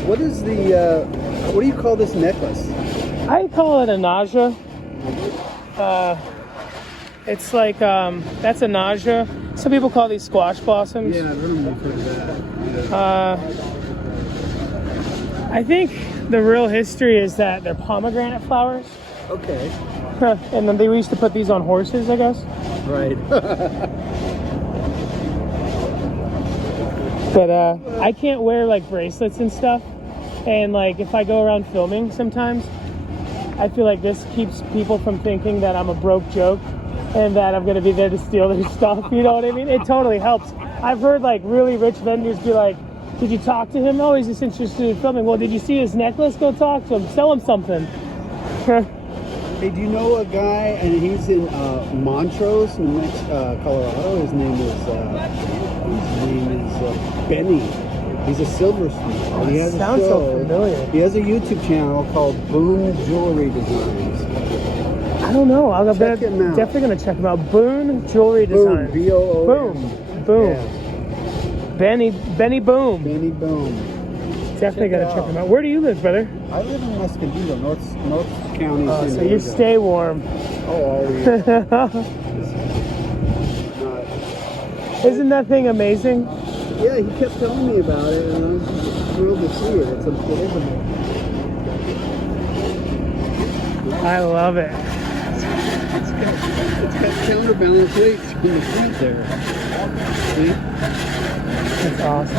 What is the, what do you call this necklace? I call it a nausea. It's like, that's a nausea. Some people call these squash blossoms. Yeah, I've heard of that. I think the real history is that they're pomegranate flowers. Okay. And then they used to put these on horses, I guess. Right. But I can't wear like bracelets and stuff. And like if I go around filming sometimes, I feel like this keeps people from thinking that I'm a broke joke and that I'm gonna be there to steal their stuff, you know what I mean? It totally helps. I've heard like really rich vendors be like, did you talk to him? Oh, he's just interested in filming. Well, did you see his necklace? Go talk to him, sell him something. Hey, do you know a guy, and he's in Montrose, Colorado? His name is Benny. He's a silversmith. He has sounds so familiar. He has a YouTube channel called Boone Jewelry Designs. I don't know. I'm definitely gonna check him out. Boone Jewelry Design. Boom. Boom. Yeah. Benny Boom. Benny Boom. Definitely gotta check him out. Where do you live, brother? I live in Escondido, North County. So you stay warm. Oh, always. Isn't that thing amazing? Yeah, he kept telling me about it, and I was just thrilled to see it. It's unbelievable. I love it. It's got counterbalance weights in the front there. See? That's awesome.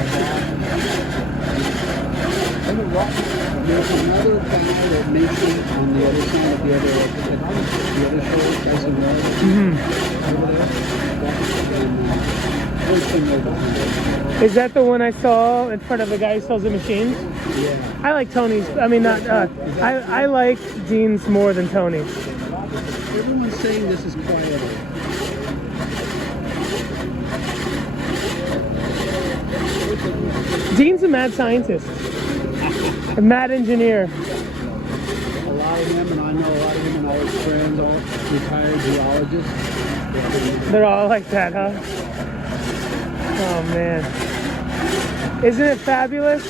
And there's another guy that makes it on the other side of the other shoulder, guys in red. Over there. Is that the one I saw in front of the guy who sells the machines? Yeah. I like Tony's. I mean, not. I like Dean's more than Tony's. Everyone's saying this is quieter. Dean's a mad scientist. A mad engineer. A lot of him, and I know a lot of him and all his friends, all retired geologists. They're all like that, huh? Oh man. Isn't it fabulous?